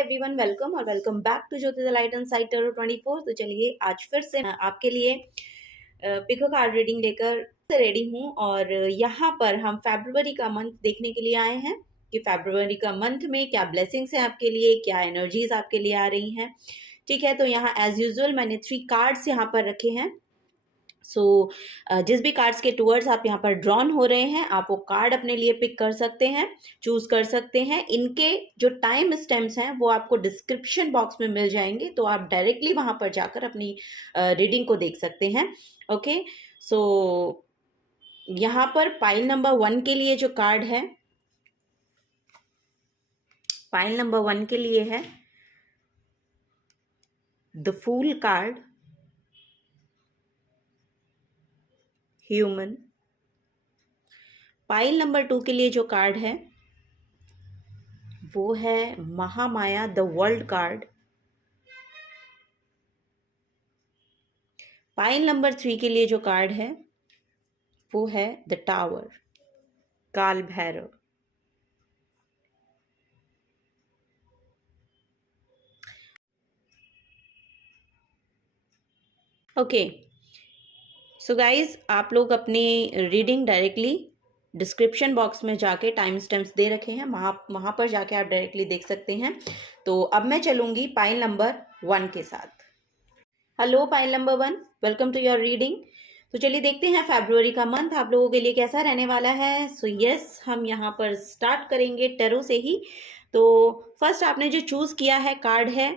Everyone, welcome और welcome back to Jyoti the light and side tarot 24। तो चलिए आज फिर से मैं आपके लिए पिको कार्ड रीडिंग लेकर रेडी हूँ। और यहाँ पर हम फरवरी का मंथ देखने के लिए आए हैं कि फरवरी का मंथ में क्या ब्लेसिंग्स हैं आपके लिए, क्या एनर्जीज आपके लिए आ रही हैं। ठीक है, तो यहाँ एज यूजुअल मैंने 3 कार्ड्स यहाँ पर रखे हैं। जिस भी कार्ड्स के टूवर्ड्स आप यहाँ पर ड्रॉन हो रहे हैं, आप वो कार्ड अपने लिए पिक कर सकते हैं, चूज कर सकते हैं। इनके जो टाइम स्टैम्प्स हैं वो आपको डिस्क्रिप्शन बॉक्स में मिल जाएंगे, तो आप डायरेक्टली वहां पर जाकर अपनी रीडिंग को देख सकते हैं। ओके, सो यहाँ पर पाइल नंबर 1 के लिए जो कार्ड है, पाइल नंबर 1 के लिए है the fool card, human. Pile number 2 के लिए जो कार्ड है वो है Mahamaya the world card. Pile number 3 के लिए जो कार्ड है वो है द टावर, काल भैरव। ओके, सो गाइज, आप लोग अपनी रीडिंग डायरेक्टली डिस्क्रिप्शन बॉक्स में जाके टाइम स्टैम्प्स दे रखे हैं, वहाँ पर जाके आप डायरेक्टली देख सकते हैं। तो अब मैं चलूँगी पाइल नंबर 1 के साथ। Hello pile number 1, welcome to your reading. तो चलिए देखते हैं फरवरी का मंथ आप लोगों के लिए कैसा रहने वाला है। सो यस, हम यहाँ पर स्टार्ट करेंगे टैरो से ही। तो फर्स्ट आपने जो चूज़ किया है कार्ड है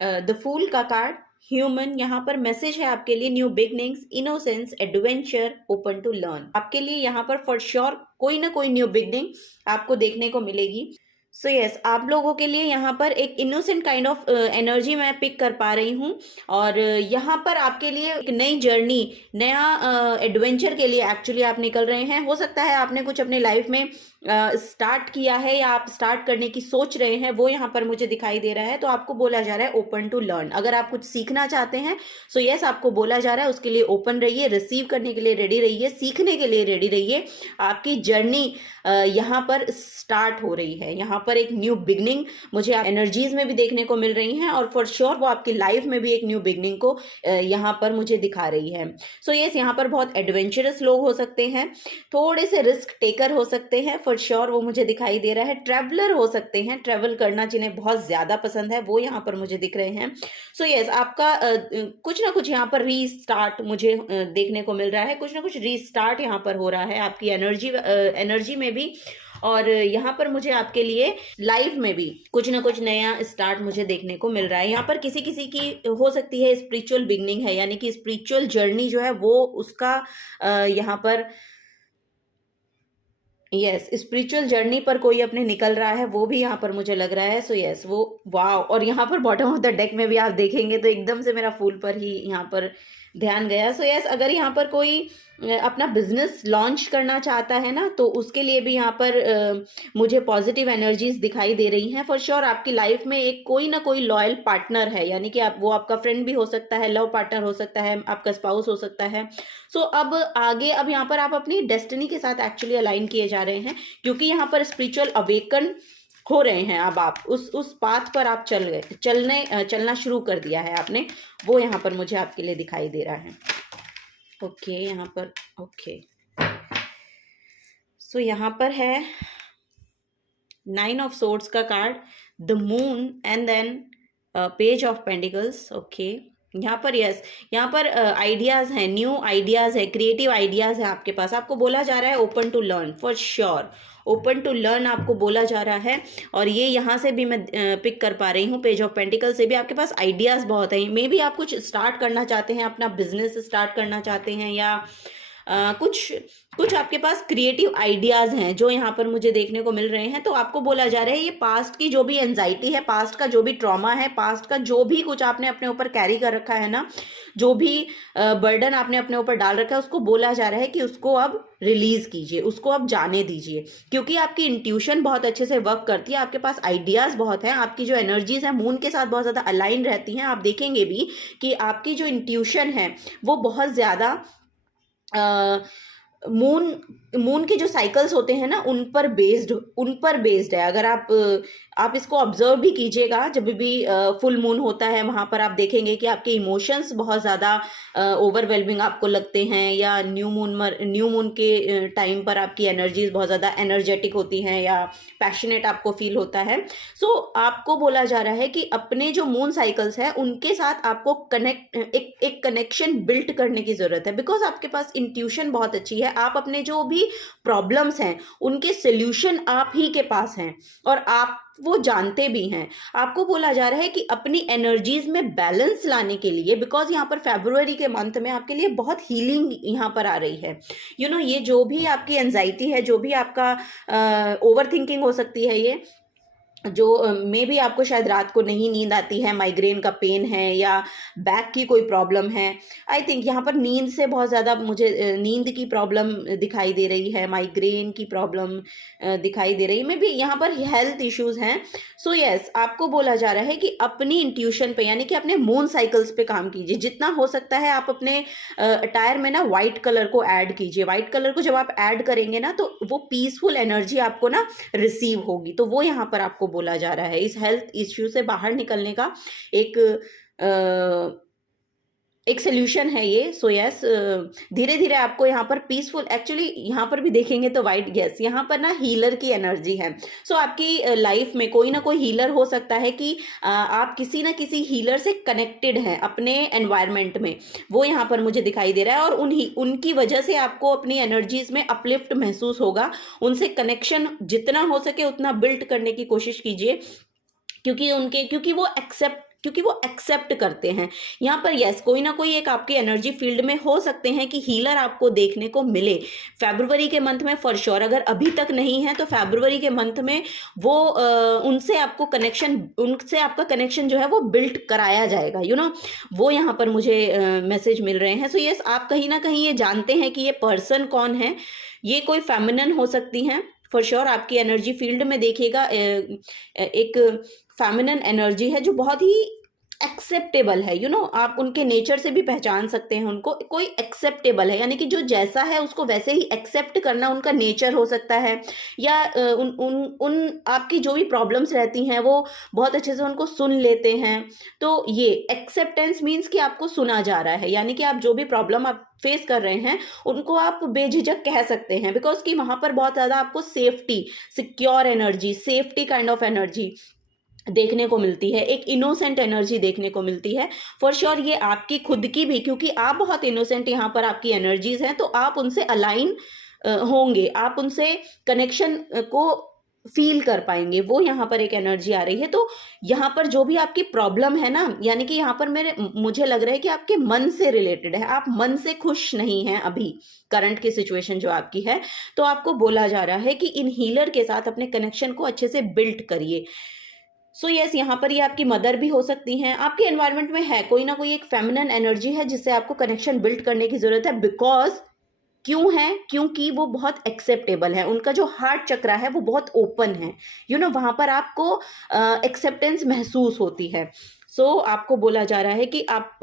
द फूल का कार्ड, ह्यूमन। यहाँ पर मैसेज है आपके लिए new beginnings, innocence, adventure, open to learn. आपके लिए यहाँ पर फॉर श्योर कोई ना कोई न्यू बिगनिंग आपको देखने को मिलेगी। सो यस, आप लोगों के लिए यहाँ पर एक इनोसेंट काइंड ऑफ एनर्जी मैं पिक कर पा रही हूँ। और यहाँ पर आपके लिए एक नई जर्नी, नया एडवेंचर के लिए एक्चुअली आप निकल रहे हैं। हो सकता है आपने कुछ अपनी लाइफ में स्टार्ट किया है या आप स्टार्ट करने की सोच रहे हैं, वो यहाँ पर मुझे दिखाई दे रहा है। तो आपको बोला जा रहा है ओपन टू लर्न। अगर आप कुछ सीखना चाहते हैं सो यस, आपको बोला जा रहा है उसके लिए ओपन रहिए, रिसीव करने के लिए रेडी रहिए, सीखने के लिए रेडी रहिए। आपकी जर्नी यहाँ पर स्टार्ट हो रही है। यहाँ पर एक न्यू बिगनिंग मुझे एनर्जीज में भी देखने को मिल रही हैं, और फॉर श्योर वो आपकी लाइफ में भी एक न्यू बिगनिंग को यहाँ पर मुझे दिखा रही है। सो यस, यहाँ पर बहुत एडवेंचरस लोग हो सकते हैं, थोड़े से रिस्क टेकर हो सकते हैं, फॉर श्योर वो मुझे दिखाई दे रहा है। ट्रैवलर हो सकते हैं, ट्रैवल करना जिन्हें बहुत ज्यादा पसंद है वो यहाँ पर मुझे दिख रहे हैं। सो यस, आपका कुछ ना कुछ यहाँ पर रीस्टार्ट मुझे देखने को मिल रहा है, कुछ ना कुछ रीस्टार्ट यहाँ पर हो रहा है आपकी एनर्जी में भी। और यहाँ पर मुझे आपके लिए लाइफ में भी कुछ ना कुछ नया स्टार्ट मुझे देखने को मिल रहा है। यहाँ पर किसी किसी की हो सकती है स्पिरिचुअल बिगनिंग है, यानी कि स्पिरिचुअल जर्नी जो है वो उसका यहाँ पर यस, स्पिरिचुअल जर्नी पर कोई अपने निकल रहा है, वो भी यहाँ पर मुझे लग रहा है। सो यस, वो वाव। और यहाँ पर बॉटम ऑफ द डेक में भी आप देखेंगे तो एकदम से मेरा फूल पर ही यहाँ पर ध्यान गया। सो यस, अगर यहाँ पर कोई अपना बिजनेस लॉन्च करना चाहता है ना, तो उसके लिए भी यहाँ पर मुझे पॉजिटिव एनर्जीज दिखाई दे रही हैं। फॉर श्योर आपकी लाइफ में एक कोई ना कोई लॉयल पार्टनर है, यानी कि आप वो आपका फ्रेंड भी हो सकता है, लव पार्टनर हो सकता है, आपका स्पाउस हो सकता है। सो अब आगे अब यहाँ पर आप अपनी डेस्टिनी के साथ एक्चुअली अलाइन किए जा रहे हैं, क्योंकि यहाँ पर स्पिरिचुअल अवेकन हो रहे हैं। अब आप उस पाथ पर आप चलना शुरू कर दिया है आपने, वो यहाँ पर मुझे आपके लिए दिखाई दे रहा है। ओके, यहाँ पर ओके, सो यहाँ पर है 9 ऑफ सोर्ड्स का card, the moon, and then page of pentacles. Okay, यहाँ पर यस, यहाँ पर आइडियाज हैं, न्यू आइडियाज है, क्रिएटिव आइडियाज है आपके पास। आपको बोला जा रहा है open to learn, for sure open to learn आपको बोला जा रहा है। और ये यहाँ से भी मैं पिक कर पा रही हूँ, पेज ऑफ पेंटिकल से भी आपके पास आइडियाज बहुत हैं। मे बी आप कुछ स्टार्ट करना चाहते हैं, अपना बिजनेस स्टार्ट करना चाहते हैं, या कुछ आपके पास क्रिएटिव आइडियाज हैं जो यहाँ पर मुझे देखने को मिल रहे हैं। तो आपको बोला जा रहा है ये पास्ट की जो भी एंजाइटी है, पास्ट का जो भी ट्रॉमा है, पास्ट का जो भी कुछ आपने अपने ऊपर कैरी कर रखा है ना, जो भी बर्डन आपने अपने ऊपर डाल रखा है, उसको बोला जा रहा है कि उसको अब रिलीज कीजिए, उसको अब जाने दीजिए। क्योंकि आपकी इंट्यूशन बहुत अच्छे से वर्क करती है, आपके पास आइडियाज बहुत है, आपकी जो एनर्जीज है मून के साथ बहुत ज्यादा अलाइन रहती हैं। आप देखेंगे भी कि आपकी जो इंट्यूशन है वो बहुत ज्यादा मून मून के जो साइकिल्स होते हैं ना उन पर बेस्ड है। अगर आप इसको ऑब्जर्व भी कीजिएगा, जब भी फुल मून होता है वहां पर आप देखेंगे कि आपके इमोशंस बहुत ज़्यादा ओवरवेलमिंग आपको लगते हैं, या न्यू मून के टाइम पर आपकी एनर्जीज बहुत ज़्यादा एनर्जेटिक होती हैं या पैशनेट आपको फील होता है। सो आपको बोला जा रहा है कि अपने जो मून साइकिल्स है उनके साथ आपको एक कनेक्शन बिल्ड करने की ज़रूरत है, बिकॉज आपके पास इंट्यूशन बहुत अच्छी है। आप अपने जो भी प्रॉब्लम्स हैं उनके सोल्यूशन आप ही के पास हैं और आप वो जानते भी हैं। आपको बोला जा रहा है कि अपनी एनर्जीज में बैलेंस लाने के लिए, बिकॉज यहाँ पर फरवरी के मंथ में आपके लिए बहुत हीलिंग यहाँ पर आ रही है। ये जो भी आपकी एंजाइटी है, जो भी आपका ओवर थिंकिंग हो सकती है, ये जो मे भी आपको शायद रात को नहीं नींद आती है, माइग्रेन का पेन है या बैक की कोई प्रॉब्लम है। आई थिंक यहाँ पर नींद से बहुत ज़्यादा मुझे नींद की प्रॉब्लम दिखाई दे रही है, माइग्रेन की प्रॉब्लम दिखाई दे रही है, मे भी यहाँ पर हेल्थ इश्यूज हैं। सो यस, आपको बोला जा रहा है कि अपनी इंट्यूशन पे यानी कि अपने मून साइकिल्स पे काम कीजिए। जितना हो सकता है आप अपने अटायर में ना वाइट कलर को ऐड कीजिए। वाइट कलर को जब आप ऐड करेंगे ना तो वो पीसफुल एनर्जी आपको ना रिसीव होगी। तो वो यहाँ पर आपको बोला जा रहा है इस हेल्थ इश्यू से बाहर निकलने का एक सोल्यूशन है ये। सो यस, धीरे धीरे आपको यहाँ पर पीसफुल, एक्चुअली यहाँ पर भी देखेंगे तो वाइट गैस, यहाँ पर ना हीलर की एनर्जी है। सो आपकी लाइफ में कोई ना कोई हीलर हो सकता है कि आप किसी ना किसी हीलर से कनेक्टेड हैं अपने एनवायरनमेंट में, वो यहाँ पर मुझे दिखाई दे रहा है। और उनकी वजह से आपको अपनी एनर्जीज में अपलिफ्ट महसूस होगा। उनसे कनेक्शन जितना हो सके उतना बिल्ड करने की कोशिश कीजिए, क्योंकि वो एक्सेप्ट करते हैं। यहाँ पर यस, कोई ना कोई एक आपकी एनर्जी फील्ड में हो सकते हैं कि हीलर आपको देखने को मिले फरवरी के मंथ में फॉर श्योर। अगर अभी तक नहीं है तो फरवरी के मंथ में वो उनसे आपका कनेक्शन जो है वो बिल्ड कराया जाएगा। वो यहाँ पर मुझे मैसेज मिल रहे हैं। सो यस, आप कहीं ना कहीं ये जानते हैं कि ये पर्सन कौन है। ये कोई फेमिनिन हो सकती हैं फॉर श्योर। आपकी एनर्जी फील्ड में देखिएगा एक फेमिनिन एनर्जी है जो बहुत ही एक्सेप्टेबल है। आप उनके नेचर से भी पहचान सकते हैं उनको। कोई एक्सेप्टेबल है यानी कि जो जैसा है उसको वैसे ही एक्सेप्ट करना उनका नेचर हो सकता है, या उन आपकी जो भी प्रॉब्लम्स रहती हैं वो बहुत अच्छे से उनको सुन लेते हैं। तो ये एक्सेप्टेंस मीन्स कि आपको सुना जा रहा है, यानी कि आप जो भी प्रॉब्लम आप फेस कर रहे हैं उनको आप बेझिझक कह सकते हैं, बिकॉज कि वहां पर बहुत ज़्यादा आपको safety, secure energy, safety kind of energy देखने को मिलती है। एक इनोसेंट एनर्जी देखने को मिलती है फॉर श्योर। ये आपकी खुद की भी, क्योंकि आप बहुत इनोसेंट यहाँ पर आपकी एनर्जीज हैं, तो आप उनसे अलाइन होंगे, आप उनसे कनेक्शन को फील कर पाएंगे। वो यहाँ पर एक एनर्जी आ रही है। तो यहाँ पर जो भी आपकी प्रॉब्लम है ना, यानी कि यहाँ पर मुझे लग रहा है कि आपके मन से रिलेटेड है, आप मन से खुश नहीं हैं अभी करंट की सिचुएशन जो आपकी है। तो आपको बोला जा रहा है कि इन हीलर के साथ अपने कनेक्शन को अच्छे से बिल्ड करिए। सो यस, यहाँ पर ये आपकी मदर भी हो सकती हैं। आपके एनवायरनमेंट में है कोई ना कोई एक फेमिनिन एनर्जी है जिससे आपको कनेक्शन बिल्ड करने की जरूरत है। बिकॉज क्यों है? क्योंकि वो बहुत एक्सेप्टेबल है, उनका जो हार्ट चक्रा है वो बहुत ओपन है। वहाँ पर आपको एक्सेप्टेंस महसूस होती है। सो आपको बोला जा रहा है कि आप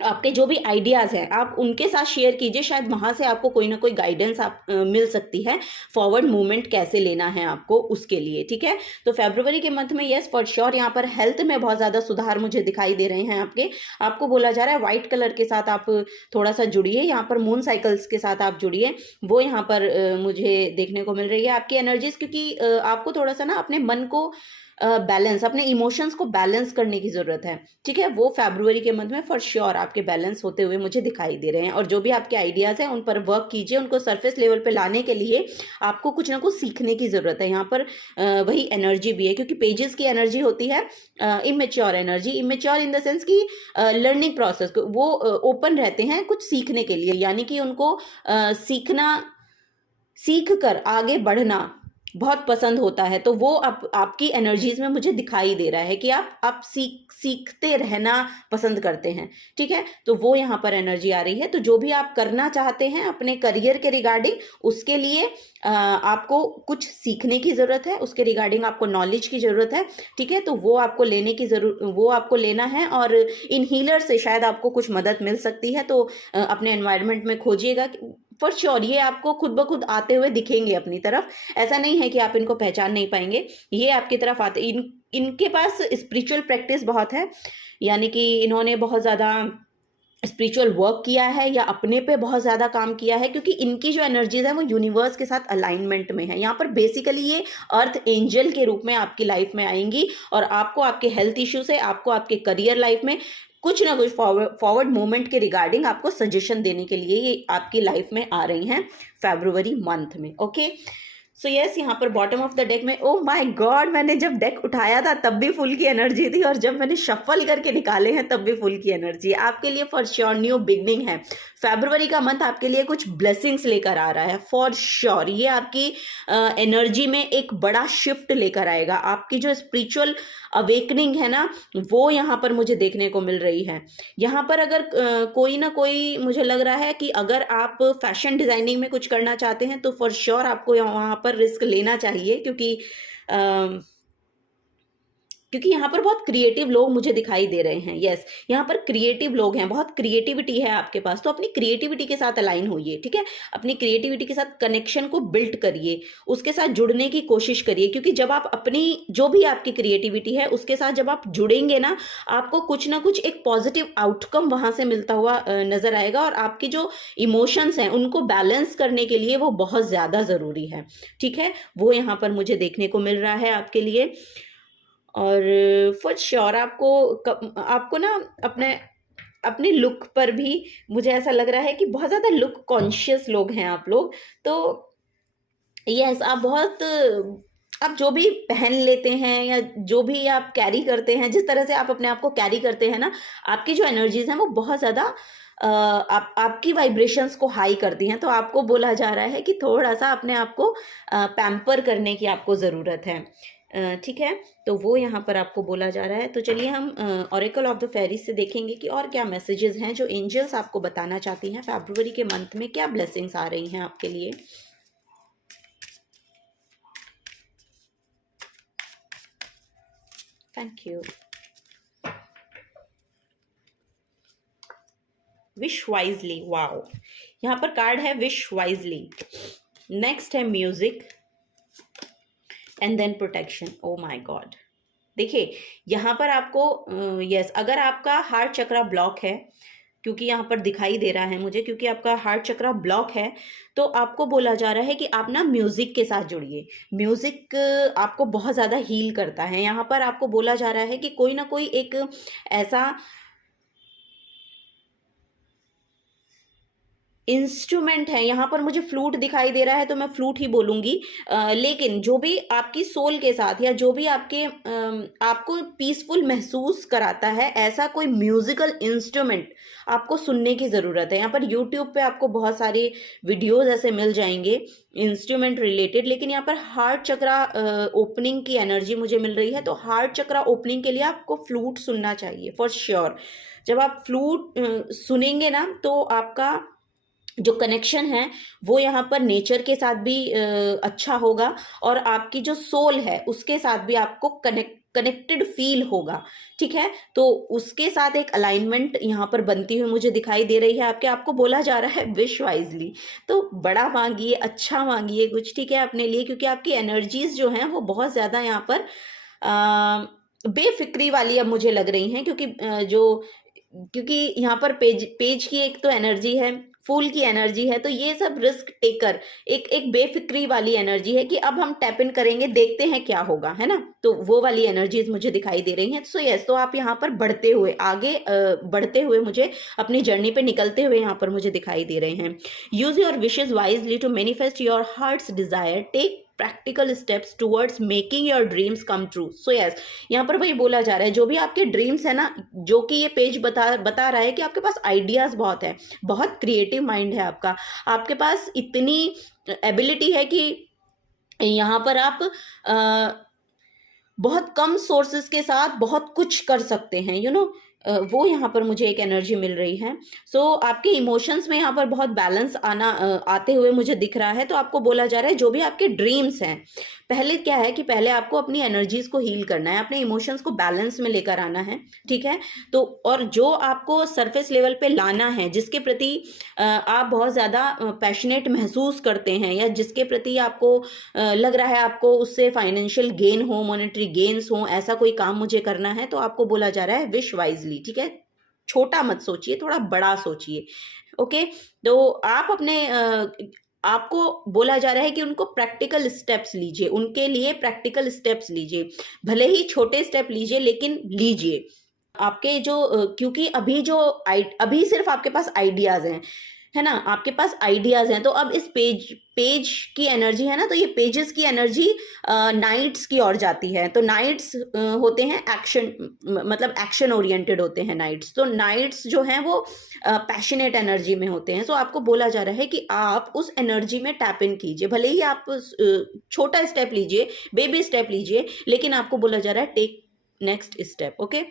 आपके जो भी आइडियाज़ हैं आप उनके साथ शेयर कीजिए, शायद वहाँ से आपको कोई ना कोई गाइडेंस मिल सकती है, फॉरवर्ड मूवमेंट कैसे लेना है आपको उसके लिए। ठीक है, तो फरवरी के मंथ में यस फॉर श्योर यहाँ पर हेल्थ में बहुत ज़्यादा सुधार मुझे दिखाई दे रहे हैं आपको बोला जा रहा है व्हाइट कलर के साथ आप थोड़ा सा जुड़िए, यहाँ पर मून साइकिल्स के साथ आप जुड़िए, वो यहाँ पर मुझे देखने को मिल रही है आपकी एनर्जीज। क्योंकि आपको थोड़ा सा ना अपने मन को बैलेंस, अपने इमोशंस को बैलेंस करने की ज़रूरत है। ठीक है, वो फरवरी के मंथ में फॉर श्योर आपके बैलेंस होते हुए मुझे दिखाई दे रहे हैं। और जो भी आपके आइडियाज़ हैं उन पर वर्क कीजिए, उनको सरफेस लेवल पे लाने के लिए आपको कुछ ना कुछ सीखने की ज़रूरत है। यहाँ पर वही एनर्जी भी है, क्योंकि पेजेस की एनर्जी होती है immature energy, immature in the sense कि लर्निंग प्रोसेस वो ओपन रहते हैं कुछ सीखने के लिए, यानी कि उनको सीख कर आगे बढ़ना बहुत पसंद होता है। तो वो आपकी एनर्जीज में मुझे दिखाई दे रहा है कि आप सीखते रहना पसंद करते हैं। ठीक है, तो वो यहाँ पर एनर्जी आ रही है। तो जो भी आप करना चाहते हैं अपने करियर के रिगार्डिंग, उसके लिए आपको कुछ सीखने की ज़रूरत है, उसके रिगार्डिंग आपको नॉलेज की ज़रूरत है। ठीक है, तो वो आपको लेना है और इन हीलर से शायद आपको कुछ मदद मिल सकती है। तो अपने एनवायरनमेंट में खोजिएगा फॉर श्योर ये आपको खुद ब खुद आते हुए दिखेंगे अपनी तरफ। ऐसा नहीं है कि आप इनको पहचान नहीं पाएंगे, ये आपकी तरफ आते। इनके पास स्पिरिचुअल प्रैक्टिस बहुत है, यानी कि इन्होंने बहुत ज़्यादा स्पिरिचुअल वर्क किया है या अपने पे बहुत ज़्यादा काम किया है, क्योंकि इनकी जो एनर्जीज है वो यूनिवर्स के साथ अलाइनमेंट में है। यहाँ पर बेसिकली ये अर्थ एंजल के रूप में आपकी लाइफ में आएंगी और आपको आपके हेल्थ इश्यू से, आपको आपके करियर लाइफ में कुछ ना कुछ फॉरवर्ड मूवमेंट के रिगार्डिंग आपको सजेशन देने के लिए ये आपकी लाइफ में आ रही हैं फरवरी मंथ में। ओके, सो यस, यहाँ पर बॉटम ऑफ द डेक में, ओ माय गॉड, मैंने जब डेक उठाया था तब भी फुल की एनर्जी थी और जब मैंने शफल करके निकाले हैं तब भी फुल की एनर्जी है। आपके लिए फॉर श्योर न्यू बिगनिंग है। फरवरी का मंथ आपके लिए कुछ ब्लेसिंग्स लेकर आ रहा है फॉर श्योर। ये आपकी एनर्जी में एक बड़ा शिफ्ट लेकर आएगा। आपकी जो स्पिरिचुअल अवेकनिंग है ना, वो यहाँ पर मुझे देखने को मिल रही है। यहाँ पर अगर कोई ना कोई, मुझे लग रहा है कि अगर आप फैशन डिजाइनिंग में कुछ करना चाहते हैं तो फॉर श्योर आपको वहाँ पर रिस्क लेना चाहिए, क्योंकि यहाँ पर बहुत क्रिएटिव लोग मुझे दिखाई दे रहे हैं। यस, यहाँ पर क्रिएटिव लोग हैं, बहुत क्रिएटिविटी है आपके पास, तो अपनी क्रिएटिविटी के साथ अलाइन होइए। ठीक है, अपनी क्रिएटिविटी के साथ कनेक्शन को बिल्ड करिए, उसके साथ जुड़ने की कोशिश करिए, क्योंकि जब आप अपनी जो भी आपकी क्रिएटिविटी है उसके साथ जब आप जुड़ेंगे ना, आपको कुछ ना कुछ एक पॉजिटिव आउटकम वहाँ से मिलता हुआ नजर आएगा। और आपकी जो इमोशंस हैं उनको बैलेंस करने के लिए वो बहुत ज़्यादा ज़रूरी है। ठीक है, वो यहाँ पर मुझे देखने को मिल रहा है आपके लिए। और फॉर श्योर आपको ना अपने लुक पर भी मुझे ऐसा लग रहा है कि बहुत ज़्यादा लुक कॉन्शियस लोग हैं आप लोग। तो यस, आप जो भी पहन लेते हैं या जो भी आप कैरी करते हैं, जिस तरह से आप अपने आप को कैरी करते हैं ना, आपकी जो एनर्जीज हैं वो बहुत ज़्यादा आपकी वाइब्रेशंस को हाई करती हैं। तो आपको बोला जा रहा है कि थोड़ा सा अपने आप को पैम्पर करने की आपको ज़रूरत है। ठीक है, तो वो यहाँ पर आपको बोला जा रहा है। तो चलिए हम ऑरेकल ऑफ द फेरीज से देखेंगे कि और क्या मैसेजेस हैं जो एंजल्स आपको बताना चाहती हैं फरवरी के मंथ में, क्या ब्लेसिंग्स आ रही हैं आपके लिए। Thank you. Wish wisely, wow, यहाँ पर कार्ड है विश वाइजली। नेक्स्ट है music and then protection. Oh my God, देखिए यहाँ पर आपको यस, अगर आपका हार्ट चक्रा ब्लॉक है, क्योंकि यहाँ पर दिखाई दे रहा है मुझे, क्योंकि आपका हार्ट चक्रा ब्लॉक है, तो आपको बोला जा रहा है कि आप ना म्यूजिक के साथ जुड़िए। म्यूजिक आपको बहुत ज़्यादा हील करता है। यहाँ पर आपको बोला जा रहा है कि कोई ना कोई एक ऐसा इंस्ट्रूमेंट है, यहाँ पर मुझे फ्लूट दिखाई दे रहा है तो मैं फ्लूट ही बोलूँगी, लेकिन जो भी आपकी सोल के साथ या जो भी आपको पीसफुल महसूस कराता है, ऐसा कोई म्यूजिकल इंस्ट्रूमेंट आपको सुनने की ज़रूरत है। यहाँ पर यूट्यूब पे आपको बहुत सारे वीडियोज़ ऐसे मिल जाएंगे इंस्ट्रूमेंट रिलेटेड, लेकिन यहाँ पर हार्ट चक्रा ओपनिंग की एनर्जी मुझे मिल रही है। तो हार्ट चक्रा ओपनिंग के लिए आपको फ्लूट सुनना चाहिए फॉर श्योर। जब आप फ्लूट सुनेंगे ना, तो आपका जो कनेक्शन है वो यहाँ पर नेचर के साथ भी अच्छा होगा और आपकी जो सोल है उसके साथ भी आपको कनेक्टेड फील होगा। ठीक है, तो उसके साथ एक अलाइनमेंट यहाँ पर बनती हुई मुझे दिखाई दे रही है। आपको बोला जा रहा है विश वाइजली, तो बड़ा मांगिए, अच्छा मांगिए कुछ, ठीक है, अपने लिए, क्योंकि आपकी एनर्जीज जो हैं वो बहुत ज़्यादा यहाँ पर बेफिक्री वाली अब मुझे लग रही हैं, क्योंकि यहाँ पर पेज की एक तो एनर्जी है, फूल की एनर्जी है, तो ये सब रिस्क टेकर एक बेफिक्री वाली एनर्जी है कि अब हम टैप इन करेंगे, देखते हैं क्या होगा, है ना। तो वो वाली एनर्जीज मुझे दिखाई दे रही हैं। सो यस, तो आप यहाँ पर बढ़ते हुए आगे बढ़ते हुए मुझे अपनी जर्नी पे निकलते हुए यहाँ पर मुझे दिखाई दे रहे हैं। Use your wishes wisely to manifest your heart's desire, take practical steps towards making your dreams come true. So yes, यहाँ पर वही बोला जा रहा है, जो भी आपके ड्रीम्स है ना, जो कि ये पेज बता रहा है कि आपके पास आइडियाज बहुत है, बहुत क्रिएटिव माइंड है आपके पास इतनी एबिलिटी है कि यहाँ पर आप बहुत कम सोर्सेज के साथ बहुत कुछ कर सकते हैं, वो यहाँ पर मुझे एक एनर्जी मिल रही है। सो आपके इमोशंस में यहाँ पर बहुत बैलेंस आते हुए मुझे दिख रहा है। तो आपको बोला जा रहा है जो भी आपके ड्रीम्स हैं, पहले क्या है कि पहले आपको अपनी एनर्जीज को हील करना है, अपने इमोशंस को बैलेंस में लेकर आना है, ठीक है। तो और जो आपको सरफेस लेवल पे लाना है, जिसके प्रति आप बहुत ज़्यादा पैशनेट महसूस करते हैं, या जिसके प्रति आपको लग रहा है आपको उससे फाइनेंशियल गेन हो, मॉनेटरी गेन्स हो, ऐसा कोई काम मुझे करना है, तो आपको बोला जा रहा है विश वाइजली, ठीक है। छोटा मत सोचिए, थोड़ा बड़ा सोचिए, ओके। तो आप अपने आपको बोला जा रहा है कि उनको प्रैक्टिकल स्टेप्स लीजिए, उनके लिए प्रैक्टिकल स्टेप्स लीजिए, भले ही छोटे स्टेप लीजिए लेकिन लीजिए। आपके जो क्योंकि अभी सिर्फ आपके पास आइडियाज हैं, है ना, आपके पास आइडियाज हैं। तो अब इस पेज की एनर्जी है ना, तो ये पेजेस की एनर्जी नाइट्स की ओर जाती है। तो नाइट्स होते हैं एक्शन, मतलब एक्शन ओरिएंटेड होते हैं नाइट्स। तो नाइट्स जो हैं वो पैशनेट एनर्जी में होते हैं। सो आपको बोला जा रहा है कि आप उस एनर्जी में टैप इन कीजिए, भले ही आप छोटा स्टेप लीजिए, बेबी स्टेप लीजिए, लेकिन आपको बोला जा रहा है टेक नेक्स्ट स्टेप, ओके।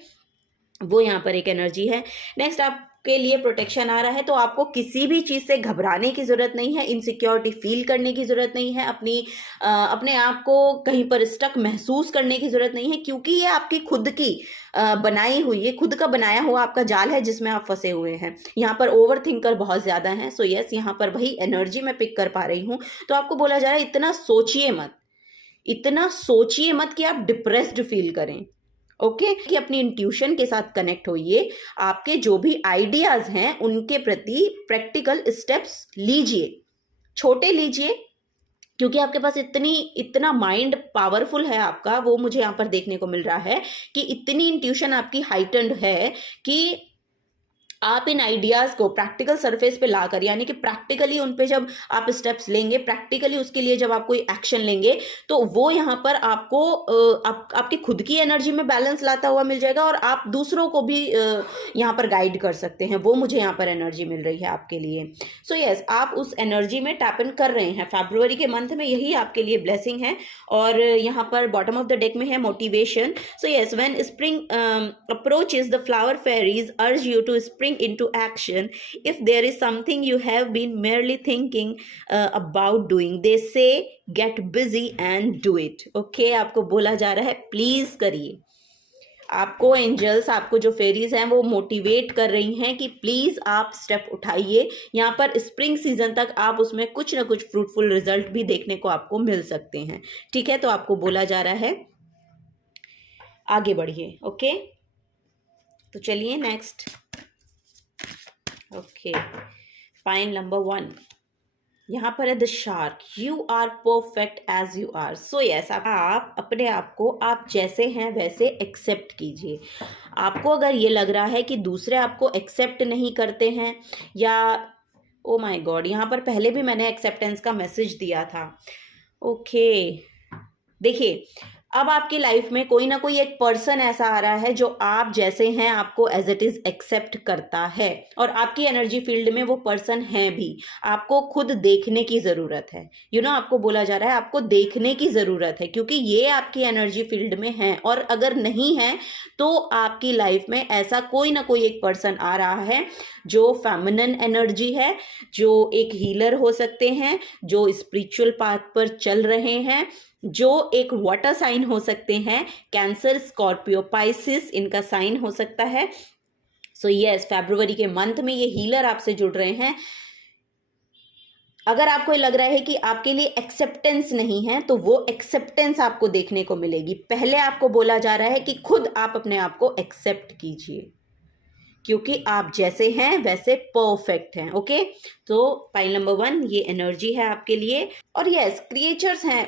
वो यहाँ पर एक एनर्जी है। नेक्स्ट आपके लिए प्रोटेक्शन आ रहा है, तो आपको किसी भी चीज़ से घबराने की ज़रूरत नहीं है, इनसिक्योरिटी फील करने की ज़रूरत नहीं है, अपने आप को कहीं पर स्टक महसूस करने की ज़रूरत नहीं है, क्योंकि ये आपकी खुद की बनाई हुई, ये खुद का बनाया हुआ आपका जाल है जिसमें आप फंसे हुए हैं। यहाँ पर ओवर थिंकर बहुत ज़्यादा हैं। सो यस, यहाँ पर वही एनर्जी मैं पिक कर पा रही हूँ। तो आपको बोला जा रहा है इतना सोचिए मत, इतना सोचिए मत कि आप डिप्रेस्ड फील करें, ओके। कि अपनी इंट्यूशन के साथ कनेक्ट होइए, आपके जो भी आइडियाज हैं उनके प्रति प्रैक्टिकल स्टेप्स लीजिए, छोटे लीजिए, क्योंकि आपके पास इतना माइंड पावरफुल है आपका, वो मुझे यहाँ पर देखने को मिल रहा है कि इतनी इंट्यूशन आपकी हाइटेंड है कि आप इन आइडियाज को प्रैक्टिकल सरफेस पे लाकर, यानी कि प्रैक्टिकली उन पे जब आप स्टेप्स लेंगे, प्रैक्टिकली उसके लिए जब आप कोई एक्शन लेंगे, तो वो यहाँ पर आपको आपकी खुद की एनर्जी में बैलेंस लाता हुआ मिल जाएगा, और आप दूसरों को भी यहाँ पर गाइड कर सकते हैं। वो मुझे यहाँ पर एनर्जी मिल रही है आपके लिए। सो यस, आप उस एनर्जी में टैप इन कर रहे हैं। फरवरी के मंथ में यही आपके लिए ब्लेसिंग है। और यहाँ पर बॉटम ऑफ द डेक में है motivation. So yes, when spring approaches the flower fairies urge you to spring into action. If there is something you have been merely thinking about doing, they say get busy and do it. Okay, आपको बोला जा रहा है please करिए। आपको angels, आपको जो fairies हैं वो मोटिवेट कर रही हैं कि प्लीज आप स्टेप उठाइए। यहाँ पर स्प्रिंग सीजन तक आप उसमें कुछ ना कुछ फ्रूटफुल रिजल्ट भी देखने को आपको मिल सकते हैं, ठीक है। तो आपको बोला जा रहा है आगे बढ़िए, ओके। तो चलिए नेक्स्ट, ओके। फाइन नंबर 1 यहाँ पर है the shark. You are perfect as you are. So yes, आप अपने आप को आप जैसे हैं वैसे एक्सेप्ट कीजिए। आपको अगर ये लग रहा है कि दूसरे आपको एक्सेप्ट नहीं करते हैं, या ओ माय गॉड, यहाँ पर पहले भी मैंने एक्सेप्टेंस का मैसेज दिया था, ओके। देखिए, अब आपकी लाइफ में कोई ना कोई एक पर्सन ऐसा आ रहा है जो आप जैसे हैं आपको एज इट इज एक्सेप्ट करता है, और आपकी एनर्जी फील्ड में वो पर्सन है भी। आपको खुद देखने की ज़रूरत है, आपको बोला जा रहा है आपको देखने की ज़रूरत है, क्योंकि ये आपकी एनर्जी फील्ड में है। और अगर नहीं है तो आपकी लाइफ में ऐसा कोई ना कोई एक पर्सन आ रहा है जो फेमिनिन एनर्जी है, जो एक हीलर हो सकते हैं, जो स्पिरिचुअल पाथ पर चल रहे हैं, जो एक वाटर साइन हो सकते हैं, कैंसर, स्कॉर्पियो, पाइसिस इनका साइन हो सकता है। सो यस, फरवरी के मंथ में ये हीलर आपसे जुड़ रहे हैं। अगर आपको लग रहा है कि आपके लिए एक्सेप्टेंस नहीं है, तो वो एक्सेप्टेंस आपको देखने को मिलेगी। पहले आपको बोला जा रहा है कि खुद आप अपने आप को एक्सेप्ट कीजिए, क्योंकि आप जैसे हैं वैसे परफेक्ट हैं, ओके। तो पाइल नंबर 1 ये एनर्जी है आपके लिए। और यस, क्रिएचर्स हैं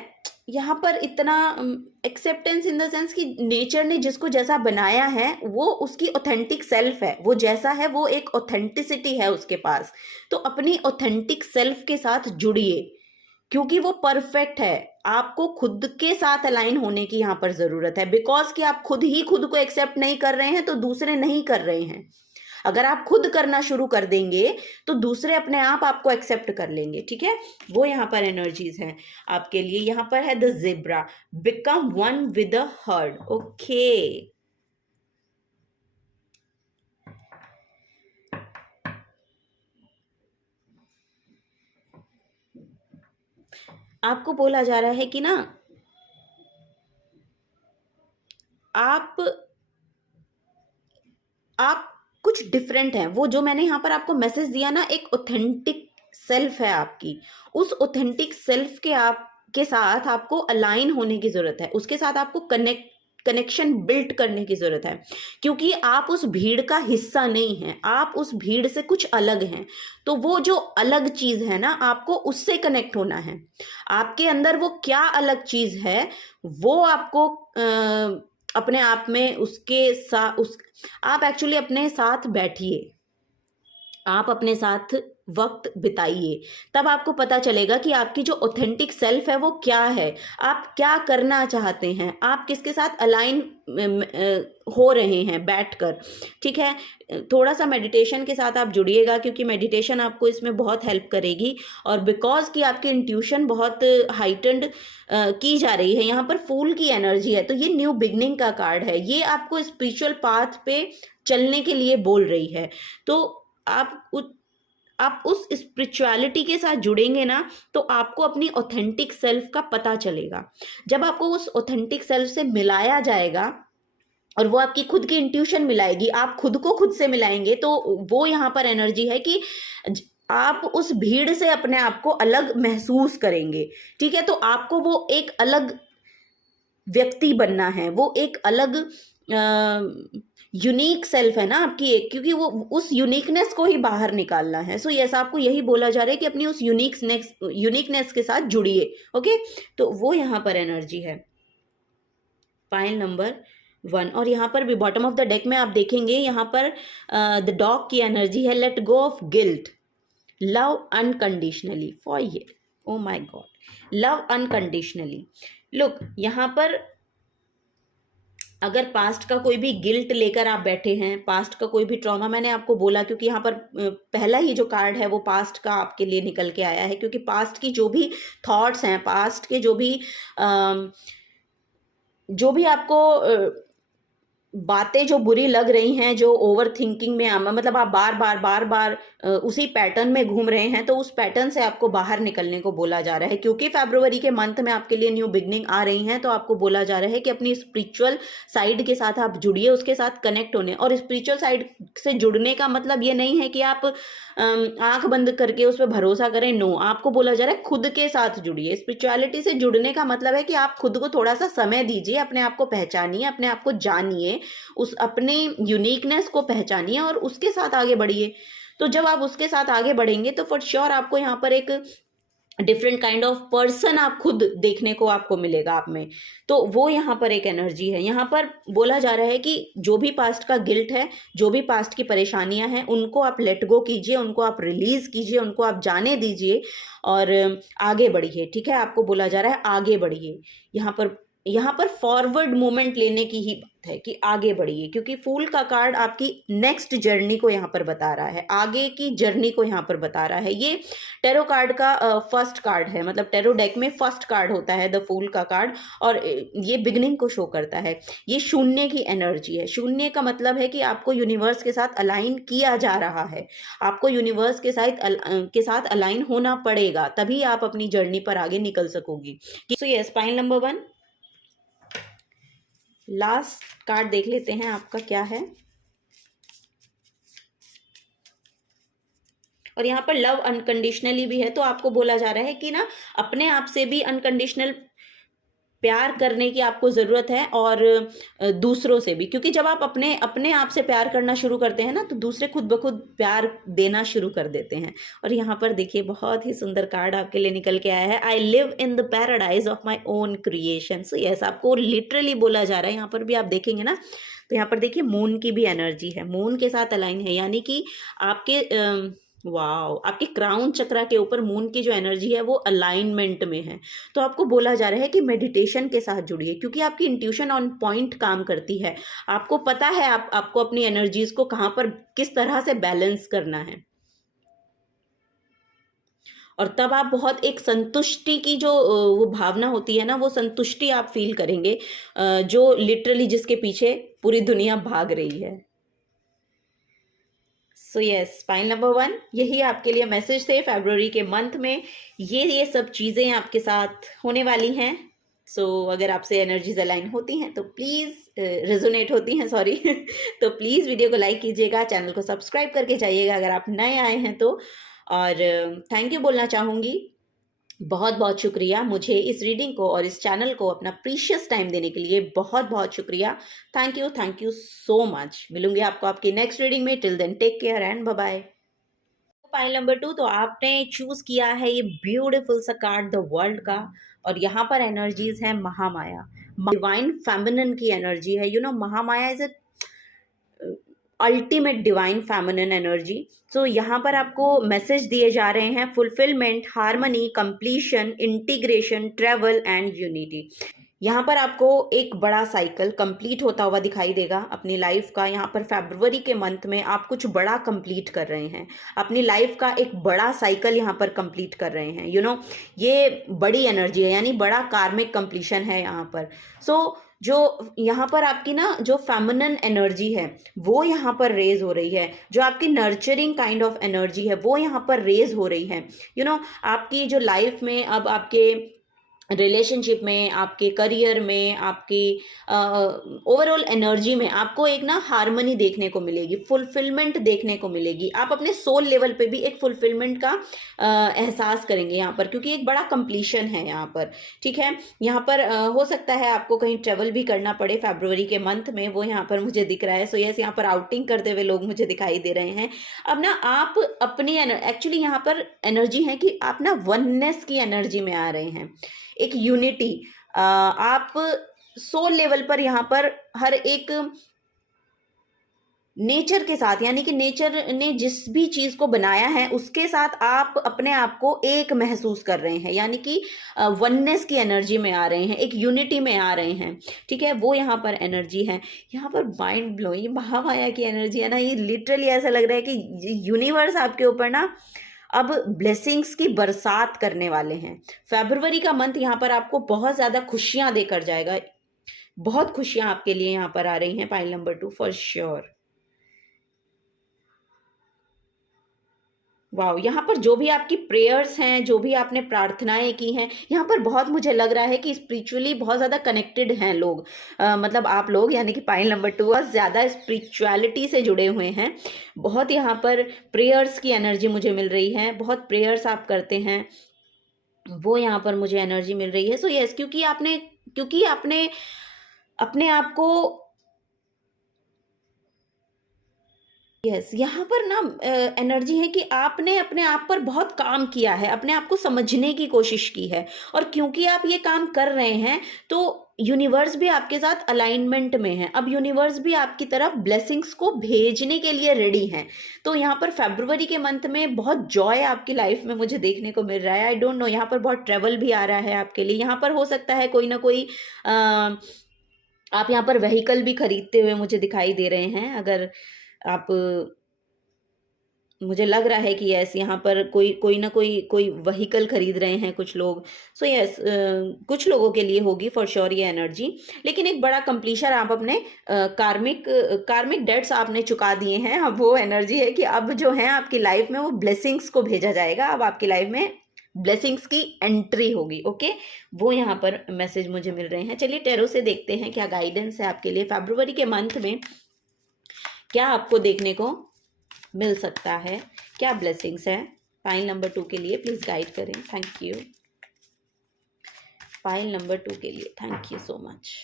यहाँ पर, इतना एक्सेप्टेंस इन द सेंस कि नेचर ने जिसको जैसा बनाया है वो उसकी ऑथेंटिक सेल्फ है, वो जैसा है वो एक ऑथेंटिसिटी है उसके पास। तो अपनी ऑथेंटिक सेल्फ के साथ जुड़िए, क्योंकि वो परफेक्ट है। आपको खुद के साथ अलाइन होने की यहाँ पर ज़रूरत है, बिकॉज कि आप खुद ही खुद को एक्सेप्ट नहीं कर रहे हैं तो दूसरे नहीं कर रहे हैं। अगर आप खुद करना शुरू कर देंगे तो दूसरे अपने आप आपको एक्सेप्ट कर लेंगे, ठीक है। वो यहाँ पर एनर्जीज हैं आपके लिए। यहाँ पर है the zebra, become one with the heard, okay. आपको बोला जा रहा है कि ना कुछ डिफरेंट है। वो जो मैंने यहाँ पर आपको मैसेज दिया ना, एक ऑथेंटिक सेल्फ है आपकी, उस ऑथेंटिक सेल्फ के साथ आपको अलाइन होने की जरूरत है, उसके साथ आपको कनेक्शन बिल्ड करने की जरूरत है, क्योंकि आप उस भीड़ का हिस्सा नहीं हैं, आप उस भीड़ से कुछ अलग हैं। तो वो जो अलग चीज है ना, आपको उससे कनेक्ट होना है। आपके अंदर वो क्या अलग चीज है, वो आपको अपने आप में उसके साथ आप एक्चुअली अपने साथ बैठिए, आप अपने साथ वक्त बिताइए, तब आपको पता चलेगा कि आपकी जो ऑथेंटिक सेल्फ है वो क्या है, आप क्या करना चाहते हैं, आप किसके साथ अलाइन हो रहे हैं बैठकर। ठीक है, थोड़ा सा मेडिटेशन के साथ आप जुड़िएगा, क्योंकि मेडिटेशन आपको इसमें बहुत हेल्प करेगी। और बिकॉज कि आपकी इंट्यूशन बहुत हाइटेंड की जा रही है, यहाँ पर फूल की एनर्जी है, तो ये न्यू बिगनिंग का कार्ड है, ये आपको स्पिरिचुअल पाथ पे चलने के लिए बोल रही है। तो आप उस स्पिरिचुअलिटी के साथ जुड़ेंगे ना, तो आपको अपनी ऑथेंटिक सेल्फ का पता चलेगा। जब आपको उस ऑथेंटिक सेल्फ से मिलाया जाएगा और वो आपकी खुद की इंट्यूशन मिलाएगी, आप खुद को खुद से मिलाएंगे, तो वो यहाँ पर एनर्जी है कि आप उस भीड़ से अपने आप को अलग महसूस करेंगे। ठीक है, तो आपको वो एक अलग व्यक्ति बनना है, वो एक अलग यूनिक सेल्फ है ना आपकी एक, क्योंकि वो उस यूनिकनेस को ही बाहर निकालना है। सो यस, आपको यही बोला जा रहा है कि अपनी उस यूनिकनेस के साथ जुड़िए। ओके, तो वो यहाँ पर एनर्जी है पाइल नंबर 1। और यहाँ पर भी बॉटम ऑफ द डेक में आप देखेंगे, यहाँ पर द डॉग की एनर्जी है, let go of guilt, love unconditionally for ये, oh my God, love unconditionally. Look, यहाँ पर अगर पास्ट का कोई भी गिल्ट लेकर आप बैठे हैं, पास्ट का कोई भी ट्रॉमा, मैंने आपको बोला क्योंकि यहाँ पर पहला ही जो कार्ड है वो पास्ट का आपके लिए निकल के आया है, क्योंकि पास्ट की जो भी थॉट्स हैं, पास्ट के जो भी आपको बातें जो बुरी लग रही हैं, जो ओवर थिंकिंग में मतलब आप बार बार उसी पैटर्न में घूम रहे हैं, तो उस पैटर्न से आपको बाहर निकलने को बोला जा रहा है। क्योंकि फरवरी के मंथ में आपके लिए न्यू बिगनिंग आ रही हैं, तो आपको बोला जा रहा है कि अपनी स्पिरिचुअल साइड के साथ आप जुड़िए, उसके साथ कनेक्ट होने। और स्पिरिचुअल साइड से जुड़ने का मतलब ये नहीं है कि आप आंख बंद करके उस पर भरोसा करें, नो, आपको बोला जा रहा है खुद के साथ जुड़िए। स्पिरिचुअलिटी से जुड़ने का मतलब है कि आप खुद को थोड़ा सा समय दीजिए, अपने आप को पहचानिए, अपने आप को जानिए, उस अपने यूनिकनेस को पहचानिए और उसके साथ आगे बढ़िए। तो जब आप उसके साथ आगे बढ़ेंगे तो फॉर श्योर आपको यहाँ पर एक डिफरेंट काइंड ऑफ पर्सन आप खुद देखने को आपको मिलेगा आप में। तो वो यहाँ पर एक एनर्जी है। यहाँ पर बोला जा रहा है कि जो भी पास्ट का गिल्ट है, जो भी पास्ट की परेशानियां हैं, उनको आप लेट गो कीजिए, उनको आप रिलीज कीजिए, उनको आप जाने दीजिए और आगे बढ़िए। ठीक है, आपको बोला जा रहा है आगे बढ़िए। यहाँ पर फॉरवर्ड मूवमेंट लेने की ही बात है कि आगे बढ़िए, क्योंकि फूल का कार्ड आपकी नेक्स्ट जर्नी को यहाँ पर बता रहा है, आगे की जर्नी को यहाँ पर बता रहा है। ये टेरो कार्ड का फर्स्ट कार्ड है, मतलब टेरो डेक में फर्स्ट कार्ड होता है द फूल का कार्ड, और ये बिगनिंग को शो करता है। ये शून्य की एनर्जी है। शून्य का मतलब है कि आपको यूनिवर्स के साथ अलाइन किया जा रहा है, आपको यूनिवर्स के साथ अलाइन होना पड़ेगा, तभी आप अपनी जर्नी पर आगे निकल सकोगी। So yes, pile number 1, last card देख लेते हैं आपका क्या है। और यहाँ पर लव अनकंडीशनली भी है, तो आपको बोला जा रहा है कि ना अपने आप से भी अनकंडीशनल प्यार करने की आपको ज़रूरत है और दूसरों से भी, क्योंकि जब आप अपने आप से प्यार करना शुरू करते हैं ना, तो दूसरे खुद ब खुद प्यार देना शुरू कर देते हैं। और यहाँ पर देखिए बहुत ही सुंदर कार्ड आपके लिए निकल के आया है, I live in the paradise of my own creation. So yes, आपको लिटरली बोला जा रहा है। यहाँ पर भी आप देखेंगे ना, तो यहाँ पर देखिए मून की भी एनर्जी है, मून के साथ अलाइन है, यानी कि आपके वाओ, आपके क्राउन चक्रा के ऊपर मून की जो एनर्जी है वो अलाइनमेंट में है। तो आपको बोला जा रहा है कि मेडिटेशन के साथ जुड़िए, क्योंकि आपकी इंट्यूशन ऑन पॉइंट काम करती है। आपको पता है आपको अपनी एनर्जीज को कहाँ पर किस तरह से बैलेंस करना है, और तब आप बहुत एक संतुष्टि की जो वो भावना होती है ना, वो संतुष्टि आप फील करेंगे, जो लिटरली जिसके पीछे पूरी दुनिया भाग रही है। सो यस, पाइल नंबर 1, यही आपके लिए मैसेज थे फरवरी के मंथ में। ये सब चीज़ें आपके साथ होने वाली हैं। अगर आपसे एनर्जीज अलाइन होती हैं तो प्लीज़, रेजोनेट होती हैं, सॉरी तो प्लीज़ वीडियो को लाइक कीजिएगा, चैनल को सब्सक्राइब करके जाइएगा अगर आप नए आए हैं तो। और थैंक यू बोलना चाहूँगी, बहुत बहुत शुक्रिया मुझे इस रीडिंग को और इस चैनल को अपना प्रीशियस टाइम देने के लिए, बहुत बहुत शुक्रिया। Thank you so much. मिलूंगी आपको आपकी नेक्स्ट रीडिंग में। Till then take care and bye bye. Pile number 2, तो आपने चूज किया है ये ब्यूटीफुल सा कार्ड द वर्ल्ड का, और यहाँ पर एनर्जीज है महामाया, डिवाइन फेमिनिन की एनर्जी है। Mahamaya is a ultimate divine feminine energy. So यहाँ पर आपको मैसेज दिए जा रहे हैं fulfilment, harmony, completion, integration, travel and unity. यहाँ पर आपको एक बड़ा साइकिल कंप्लीट होता हुआ दिखाई देगा अपनी लाइफ का। यहाँ पर फरवरी के मंथ में आप कुछ बड़ा कंप्लीट कर रहे हैं, अपनी लाइफ का एक बड़ा साइकिल यहाँ पर कंप्लीट कर रहे हैं। ये बड़ी एनर्जी है, यानी बड़ा कार्मिक कंप्लीशन है यहाँ पर। जो यहाँ पर आपकी ना जो फेमिनिन एनर्जी है वो यहाँ पर रेज हो रही है, जो आपकी नर्चरिंग काइंड ऑफ एनर्जी है वो यहाँ पर रेज हो रही है। आपकी जो लाइफ में, अब आपके रिलेशनशिप में, आपके करियर में, आपकी ओवरऑल एनर्जी में आपको एक ना हार्मनी देखने को मिलेगी, फुलफिलमेंट देखने को मिलेगी। आप अपने सोल लेवल पे भी एक फुलफिलमेंट का एहसास करेंगे यहाँ पर, क्योंकि एक बड़ा कंप्लीशन है यहाँ पर। ठीक है, यहाँ पर हो सकता है आपको कहीं ट्रेवल भी करना पड़े फरवरी के मंथ में, वो यहाँ पर मुझे दिख रहा है। सो यस, यहाँ पर आउटिंग करते हुए लोग मुझे दिखाई दे रहे हैं। अब ना आप अपनी एक्चुअली यहाँ पर एनर्जी है कि आप ना वननेस की एनर्जी में आ रहे हैं, एक यूनिटी। आप सोल लेवल पर यहाँ पर हर एक नेचर के साथ, यानी कि नेचर ने जिस भी चीज को बनाया है उसके साथ आप अपने आप को एक महसूस कर रहे हैं, यानी कि वननेस की एनर्जी में आ रहे हैं, एक यूनिटी में आ रहे हैं। ठीक है, वो यहाँ पर एनर्जी है। यहाँ पर माइंड ब्लोइंग महामाया की एनर्जी है ना, ये लिटरली ऐसा लग रहा है कि यूनिवर्स आपके ऊपर ना अब ब्लेसिंग्स की बरसात करने वाले हैं। फरवरी का मंथ यहाँ पर आपको बहुत ज़्यादा खुशियाँ देकर जाएगा, बहुत खुशियाँ आपके लिए यहाँ पर आ रही हैं pile number 2 for sure. Wow, यहाँ पर जो भी आपकी प्रेयर्स हैं, जो भी आपने प्रार्थनाएं की हैं, यहाँ पर बहुत मुझे लग रहा है कि स्पिरिचुअली बहुत ज़्यादा कनेक्टेड हैं लोग। मतलब आप लोग, यानी कि पाइल नंबर 2 बहुत ज़्यादा स्पिरिचुअलिटी से जुड़े हुए हैं। बहुत यहाँ पर प्रेयर्स की एनर्जी मुझे मिल रही है, बहुत प्रेयर्स आप करते हैं, वो यहाँ पर मुझे एनर्जी मिल रही है। सो यस, क्योंकि आपने अपने आप को, यस, यहाँ पर ना एनर्जी है कि आपने अपने आप पर बहुत काम किया है, अपने आप को समझने की कोशिश की है, और क्योंकि आप ये काम कर रहे हैं तो यूनिवर्स भी आपके साथ अलाइनमेंट में है। अब यूनिवर्स भी आपकी तरफ ब्लेसिंग्स को भेजने के लिए रेडी हैं। तो यहाँ पर फरवरी के मंथ में बहुत जॉय आपकी लाइफ में मुझे देखने को मिल रहा है। आई डोंट नो, यहाँ पर बहुत ट्रेवल भी आ रहा है आपके लिए। यहाँ पर हो सकता है कोई ना कोई आप यहाँ पर व्हीकल भी खरीदते हुए मुझे दिखाई दे रहे हैं। अगर आप, मुझे लग रहा है कि यस, यहाँ पर कोई ना कोई व्हीकल खरीद रहे हैं कुछ लोग। सो यस, कुछ लोगों के लिए होगी फॉर श्योर ये एनर्जी। लेकिन एक बड़ा कंप्लीशन आप अपने कार्मिक डेट्स आपने चुका दिए हैं। अब वो एनर्जी है कि अब जो है आपकी लाइफ में वो ब्लेसिंग्स को भेजा जाएगा, अब आपकी लाइफ में ब्लेसिंग्स की एंट्री होगी। ओके, वो यहाँ पर मैसेज मुझे मिल रहे हैं। चलिए टैरो से देखते हैं क्या गाइडेंस है आपके लिए फरवरी के मंथ में, क्या आपको देखने को मिल सकता है, क्या ब्लेसिंग्स है पाइल नंबर 2 के लिए। प्लीज गाइड करें। थैंक यू पाइल नंबर 2 के लिए, thank you so much.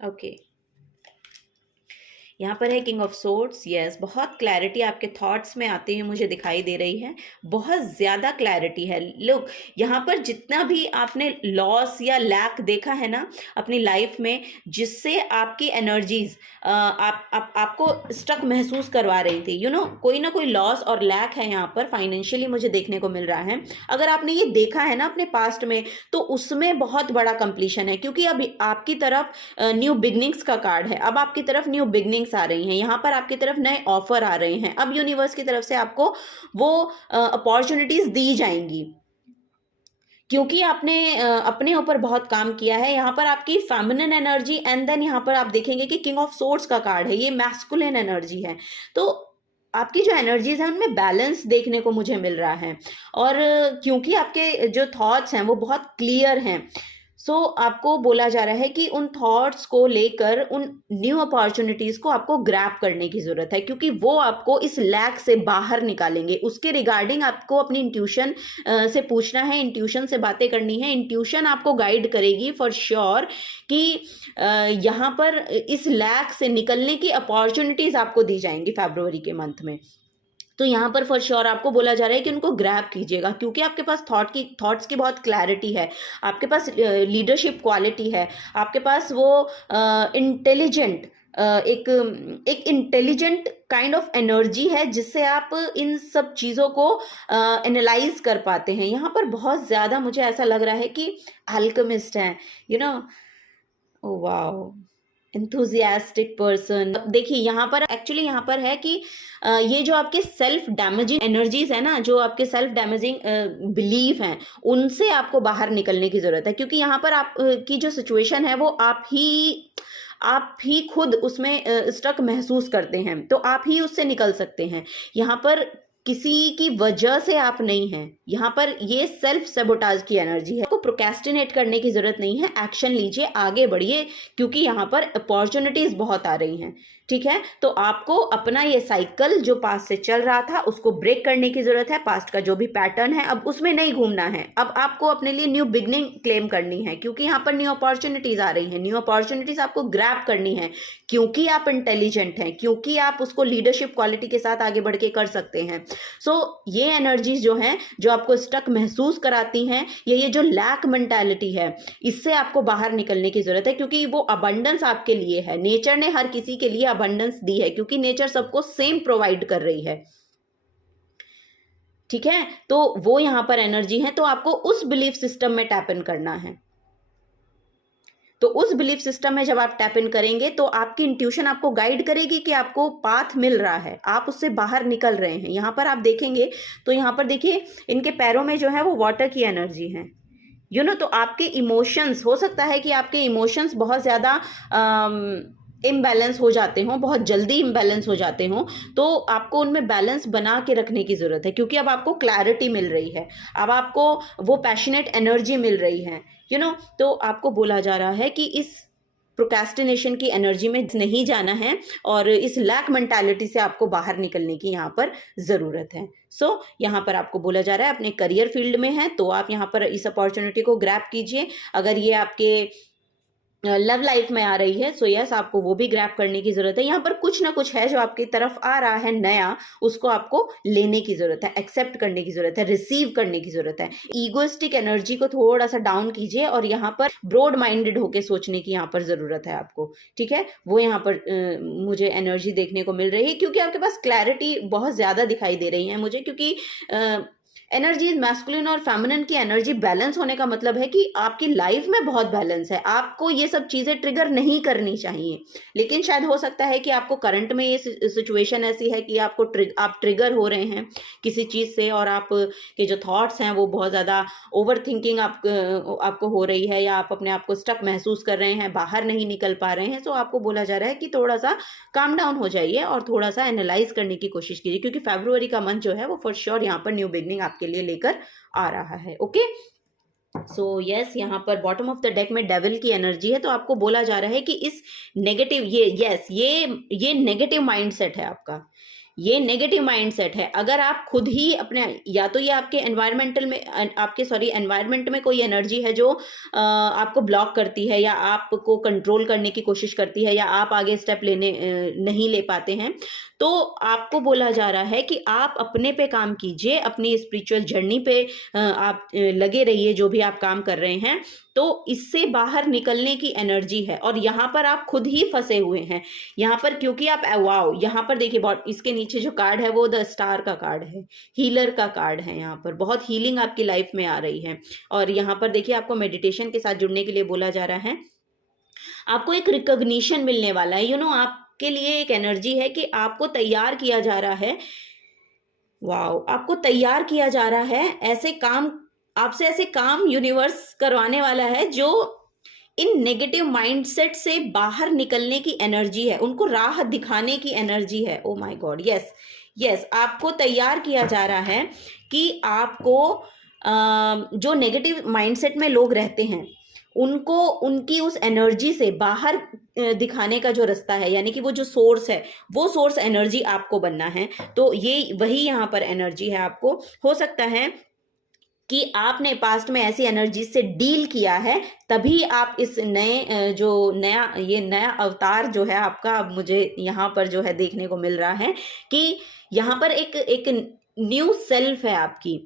Okay, यहाँ पर है किंग ऑफ सोर्ड्स। यस, बहुत क्लैरिटी आपके थॉट्स में आती हुई मुझे दिखाई दे रही है, बहुत ज़्यादा क्लैरिटी है। लोग यहाँ पर जितना भी आपने लॉस या लैक देखा है ना अपनी लाइफ में, जिससे आपकी एनर्जीज आपको स्टक महसूस करवा रही थी, कोई ना कोई लॉस और लैक है यहाँ पर फाइनेंशियली मुझे देखने को मिल रहा है। अगर आपने ये देखा है ना अपने पास्ट में, तो उसमें बहुत बड़ा कंप्लीशन है, क्योंकि अब आपकी तरफ न्यू बिगनिंग्स का कार्ड है। अब आपकी तरफ न्यू बिगनिंग्स आ रही हैं, यहाँ पर आपकी तरफ नए ऑफर आ रहे हैं। अब यूनिवर्स की तरफ से आपको वो अपॉर्चुनिटीज दी जाएंगी, क्योंकि आपने अपने ऊपर बहुत काम किया है। यहाँ पर आपकी फेमिनिन एनर्जी, एंड देन यहाँ पर आप देखेंगे कि किंग ऑफ सोर्ड्स का कार्ड है, ये मैस्कुलिन एनर्जी है। तो आपकी जो एनर्जीज हैं उनमें बैलेंस देखने को मुझे मिल रहा है, और क्योंकि आपके जो थॉट्स हैं वो बहुत क्लियर हैं, सो आपको बोला जा रहा है कि उन थॉट्स को लेकर उन न्यू अपॉर्चुनिटीज़ को आपको ग्रैब करने की ज़रूरत है, क्योंकि वो आपको इस लैक से बाहर निकालेंगे। उसके रिगार्डिंग आपको अपनी इंट्यूशन से पूछना है, इंट्यूशन से बातें करनी है। इंट्यूशन आपको गाइड करेगी फॉर श्योर कि यहाँ पर इस लैक से निकलने की अपॉर्चुनिटीज़ आपको दी जाएंगी फरवरी के मंथ में। तो यहाँ पर फॉर श्योर आपको बोला जा रहा है कि उनको ग्रैब कीजिएगा, क्योंकि आपके पास थॉट्स की बहुत क्लैरिटी है, आपके पास लीडरशिप क्वालिटी है, आपके पास वो इंटेलिजेंट एक एक इंटेलिजेंट काइंड ऑफ एनर्जी है, जिससे आप इन सब चीज़ों को एनालाइज कर पाते हैं। यहाँ पर बहुत ज़्यादा मुझे ऐसा लग रहा है कि अल्केमिस्ट हैं, you know, oh wow, enthusiastic person. देखिए यहाँ पर एक्चुअली यहाँ पर है कि ये जो आपके सेल्फ डैमेजिंग एनर्जीज है ना, जो आपके सेल्फ डैमेजिंग बिलीफ हैं, उनसे आपको बाहर निकलने की ज़रूरत है, क्योंकि यहाँ पर आप की जो सिचुएशन है वो आप ही खुद उसमें स्टक महसूस करते हैं, तो आप ही उससे निकल सकते हैं। यहाँ पर किसी की वजह से आप नहीं हैं, यहाँ पर ये सेल्फ सेबोटाज की एनर्जी है। आपको प्रोक्रेस्टिनेट करने की जरूरत नहीं है, एक्शन लीजिए, आगे बढ़िए, क्योंकि यहाँ पर अपॉर्चुनिटीज बहुत आ रही हैं। ठीक है, तो आपको अपना ये साइकिल जो पास्ट से चल रहा था उसको ब्रेक करने की जरूरत है। पास्ट का जो भी पैटर्न है अब उसमें नहीं घूमना है, अब आपको अपने लिए न्यू बिगनिंग क्लेम करनी है, क्योंकि यहाँ पर न्यू अपॉर्चुनिटीज आ रही हैं। न्यू अपॉर्चुनिटीज आपको ग्रैब करनी है, क्योंकि आप इंटेलिजेंट हैं, क्योंकि आप उसको लीडरशिप क्वालिटी के साथ आगे बढ़ के कर सकते हैं। सो ये एनर्जीज जो हैं, जो आपको स्टक महसूस कराती हैं, ये जो लैक मेंटालिटी है, इससे आपको बाहर निकलने की जरूरत है, क्योंकि वो अबंडेंस आपके लिए है। नेचर ने हर किसी के लिए अबंडेंस दी है, क्योंकि नेचर सबको सेम प्रोवाइड कर रही है। ठीक है, तो वो यहां पर एनर्जी है, तो आपको उस बिलीफ सिस्टम में टैप इन करना है। तो उस बिलीफ सिस्टम में जब आप टैप इन करेंगे तो आपकी इंट्यूशन आपको गाइड करेगी कि आपको पाथ मिल रहा है, आप उससे बाहर निकल रहे हैं। यहाँ पर आप देखेंगे तो यहाँ पर देखिए इनके पैरों में जो है वो वाटर की एनर्जी है, यू नो। तो आपके इमोशंस, हो सकता है कि आपके इमोशंस बहुत ज़्यादा इम्बैलेंस हो जाते हों, बहुत जल्दी इम्बैलेंस हो जाते हों, तो आपको उनमें बैलेंस बना के रखने की ज़रूरत है, क्योंकि अब आपको क्लैरिटी मिल रही है, अब आपको वो पैशनेट एनर्जी मिल रही है, यू नो। तो आपको बोला जा रहा है कि इस प्रोक्रेस्टिनेशन की एनर्जी में नहीं जाना है, और इस लैक मेंटालिटी से आपको बाहर निकलने की यहाँ पर ज़रूरत है। सो यहाँ पर आपको बोला जा रहा है अपने करियर फील्ड में है तो आप यहाँ पर इस अपॉर्चुनिटी को ग्रैब कीजिए। अगर ये आपके लव लाइफ में आ रही है सो यस, आपको वो भी ग्रैब करने की जरूरत है। यहाँ पर कुछ ना कुछ है जो आपकी तरफ आ रहा है नया, उसको आपको लेने की जरूरत है, एक्सेप्ट करने की जरूरत है, रिसीव करने की जरूरत है। ईगोइस्टिक एनर्जी को थोड़ा सा डाउन कीजिए और यहाँ पर ब्रॉड माइंडेड होके सोचने की यहाँ पर जरूरत है आपको। ठीक है, वो यहाँ पर मुझे एनर्जी देखने को मिल रही है, क्योंकि आपके पास क्लैरिटी बहुत ज्यादा दिखाई दे रही है मुझे, क्योंकि एनर्जी मैस्कुलिन और फेमिनिन की एनर्जी बैलेंस होने का मतलब है कि आपकी लाइफ में बहुत बैलेंस है। आपको ये सब चीज़ें ट्रिगर नहीं करनी चाहिए, लेकिन शायद हो सकता है कि आपको करंट में ये सिचुएशन ऐसी है कि आप ट्रिगर हो रहे हैं किसी चीज़ से, और आप के जो थॉट्स हैं वो बहुत ज़्यादा ओवर थिंकिंग आपको हो रही है, या आप अपने आप को स्टक महसूस कर रहे हैं, बाहर नहीं निकल पा रहे हैं। तो आपको बोला जा रहा है कि थोड़ा सा काम डाउन हो जाइए और थोड़ा सा एनालाइज करने की कोशिश कीजिए, क्योंकि फरवरी का मंथ जो है वो फॉर श्योर यहाँ पर न्यू बिगनिंग आपके लिए लेकर आ रहा है। ओके, सो यस, यहाँ पर बॉटम ऑफ द डेक में डेविल की एनर्जी है, तो आपको बोला जा रहा है कि इस नेगेटिव ये नेगेटिव माइंडसेट है आपका, ये नेगेटिव माइंडसेट है। अगर आप खुद ही अपने, या तो ये आपके एनवायरमेंट में कोई एनर्जी है जो आपको ब्लॉक करती है, या आपको कंट्रोल करने की कोशिश करती है, या आप आगे स्टेप नहीं ले पाते हैं, तो आपको बोला जा रहा है कि आप अपने पे काम कीजिए, अपनी स्पिरिचुअल जर्नी पे आप लगे रहिए, जो भी आप काम कर रहे हैं, तो इससे बाहर निकलने की एनर्जी है। और यहाँ पर आप खुद ही फंसे हुए हैं यहाँ पर, क्योंकि आप वाओ, यहाँ पर देखिए इसके नीचे जो कार्ड है वो द स्टार का कार्ड है, हीलर का कार्ड है। यहाँ पर बहुत हीलिंग आपकी लाइफ में आ रही है, और यहाँ पर देखिए आपको मेडिटेशन के साथ जुड़ने के लिए बोला जा रहा है। आपको एक रिकॉग्निशन मिलने वाला है, यू नो, आपके लिए एक एनर्जी है कि आपको तैयार किया जा रहा है। वाओ, आपको तैयार किया जा रहा है, ऐसे काम आपसे ऐसे काम यूनिवर्स करवाने वाला है जो इन नेगेटिव माइंडसेट से बाहर निकलने की एनर्जी है, उनको राह दिखाने की एनर्जी है। ओ माय गॉड, यस, आपको तैयार किया जा रहा है कि आपको जो नेगेटिव माइंडसेट में लोग रहते हैं उनको उनकी उस एनर्जी से बाहर दिखाने का जो रास्ता है, यानी कि वो जो सोर्स है, वो सोर्स एनर्जी आपको बनना है। तो ये वही यहाँ पर एनर्जी है आपको। हो सकता है कि आपने पास्ट में ऐसी एनर्जी से डील किया है, तभी आप इस नए जो नया अवतार जो है आपका, अब मुझे यहाँ पर जो है देखने को मिल रहा है कि यहाँ पर एक एक न्यू सेल्फ है आपकी,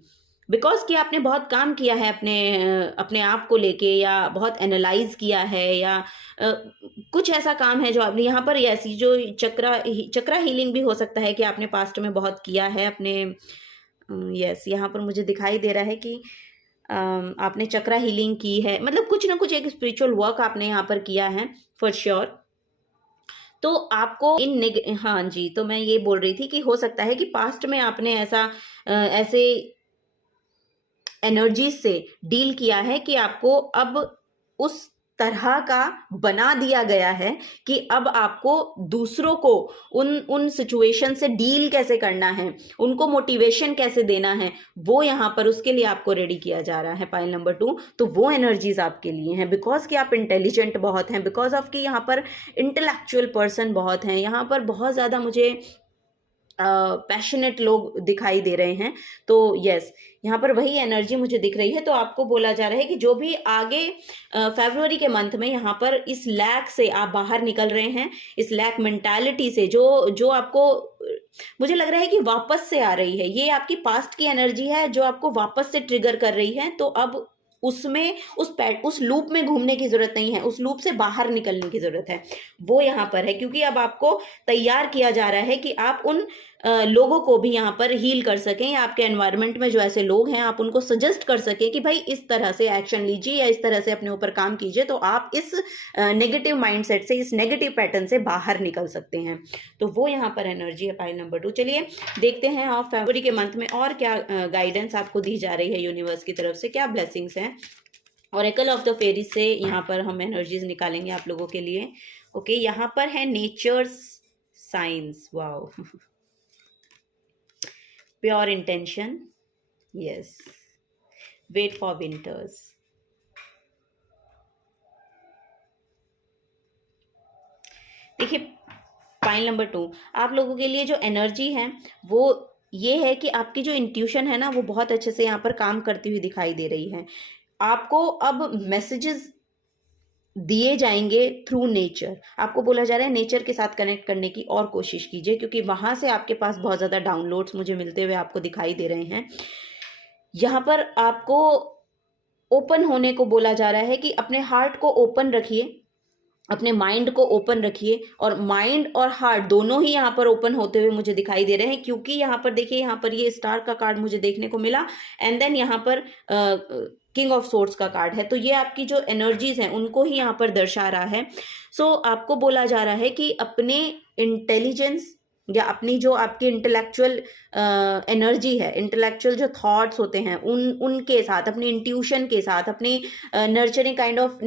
बिकॉज कि आपने बहुत काम किया है अपने आप को लेके, या बहुत एनालाइज किया है, या कुछ ऐसा काम है जो आपने यहाँ पर, ऐसी जो चक्रा हीलिंग भी हो सकता है कि आपने पास्ट में बहुत किया है अपने। यस, यहाँ पर मुझे दिखाई दे रहा है कि आपने चक्रा हीलिंग की है, मतलब कुछ ना कुछ एक स्पिरिचुअल वर्क आपने यहाँ पर किया है फॉर श्योर। तो आपको हाँ जी, तो मैं ये बोल रही थी कि हो सकता है कि पास्ट में आपने ऐसे एनर्जी से डील किया है कि आपको अब उस तरह का बना दिया गया है कि अब आपको दूसरों को उन सिचुएशन से डील कैसे करना है, उनको मोटिवेशन कैसे देना है, वो यहाँ पर उसके लिए आपको रेडी किया जा रहा है पाइल नंबर 2। तो वो एनर्जीज आपके लिए हैं, बिकॉज कि आप इंटेलिजेंट बहुत हैं, बिकॉज ऑफ कि यहाँ पर इंटेलेक्चुअल पर्सन बहुत हैं, यहाँ पर बहुत ज़्यादा मुझे पैशनेट लोग दिखाई दे रहे हैं। तो यस, यहाँ पर वही एनर्जी मुझे दिख रही है। तो आपको बोला जा रहा है कि जो भी आगे फरवरी के मंथ में यहाँ पर इस लैक से आप बाहर निकल रहे हैं, इस लैक मेंटालिटी से जो आपको मुझे लग रहा है कि वापस से आ रही है, ये आपकी पास्ट की एनर्जी है जो आपको वापस से ट्रिगर कर रही है। तो अब उसमें उस लूप में घूमने की जरूरत नहीं है, उस लूप से बाहर निकलने की जरूरत है, वो यहाँ पर है। क्योंकि अब आपको तैयार किया जा रहा है कि आप उन लोगों को भी यहाँ पर हील कर सकें, या आपके एनवायरनमेंट में जो ऐसे लोग हैं आप उनको सजेस्ट कर सकें कि भाई इस तरह से एक्शन लीजिए, या इस तरह से अपने ऊपर काम कीजिए, तो आप इस नेगेटिव माइंडसेट से, इस नेगेटिव पैटर्न से बाहर निकल सकते हैं। तो वो यहाँ पर एनर्जी है पाइल नंबर 2। चलिए देखते हैं आप फरवरी के मंथ में और क्या गाइडेंस आपको दी जा रही है यूनिवर्स की तरफ से, क्या ब्लेसिंग्स हैं। ऑरेकल ऑफ द फेरीज से यहाँ पर हम एनर्जीज निकालेंगे आप लोगों के लिए। ओके, यहाँ पर है nature's science, wow, pure intention, yes, wait for winters. देखिए पाइल नंबर 2, आप लोगों के लिए जो एनर्जी है वो ये है कि आपकी जो इंट्यूशन है ना, वो बहुत अच्छे से यहाँ पर काम करती हुई दिखाई दे रही है। आपको अब मैसेजेस दिए जाएंगे थ्रू नेचर। आपको बोला जा रहा है नेचर के साथ कनेक्ट करने की और कोशिश कीजिए, क्योंकि वहां से आपके पास बहुत ज़्यादा डाउनलोड्स मुझे मिलते हुए आपको दिखाई दे रहे हैं। यहाँ पर आपको ओपन होने को बोला जा रहा है कि अपने हार्ट को ओपन रखिए, अपने माइंड को ओपन रखिए, और माइंड और हार्ट दोनों ही यहाँ पर ओपन होते हुए मुझे दिखाई दे रहे हैं। क्योंकि यहाँ पर देखिए, यहाँ पर ये स्टार का कार्ड मुझे देखने को मिला, एंड देन यहाँ पर किंग ऑफ सोर्ड्स का कार्ड है। तो ये आपकी जो एनर्जीज हैं उनको ही यहाँ पर दर्शा रहा है। सो आपको बोला जा रहा है कि अपने इंटेलिजेंस, या अपनी जो आपकी इंटेलेक्चुअल एनर्जी है, इंटेलेक्चुअल जो थॉट्स होते हैं, उनके साथ, अपनी इंट्यूशन के साथ, अपनी नर्चरिंग काइंड ऑफ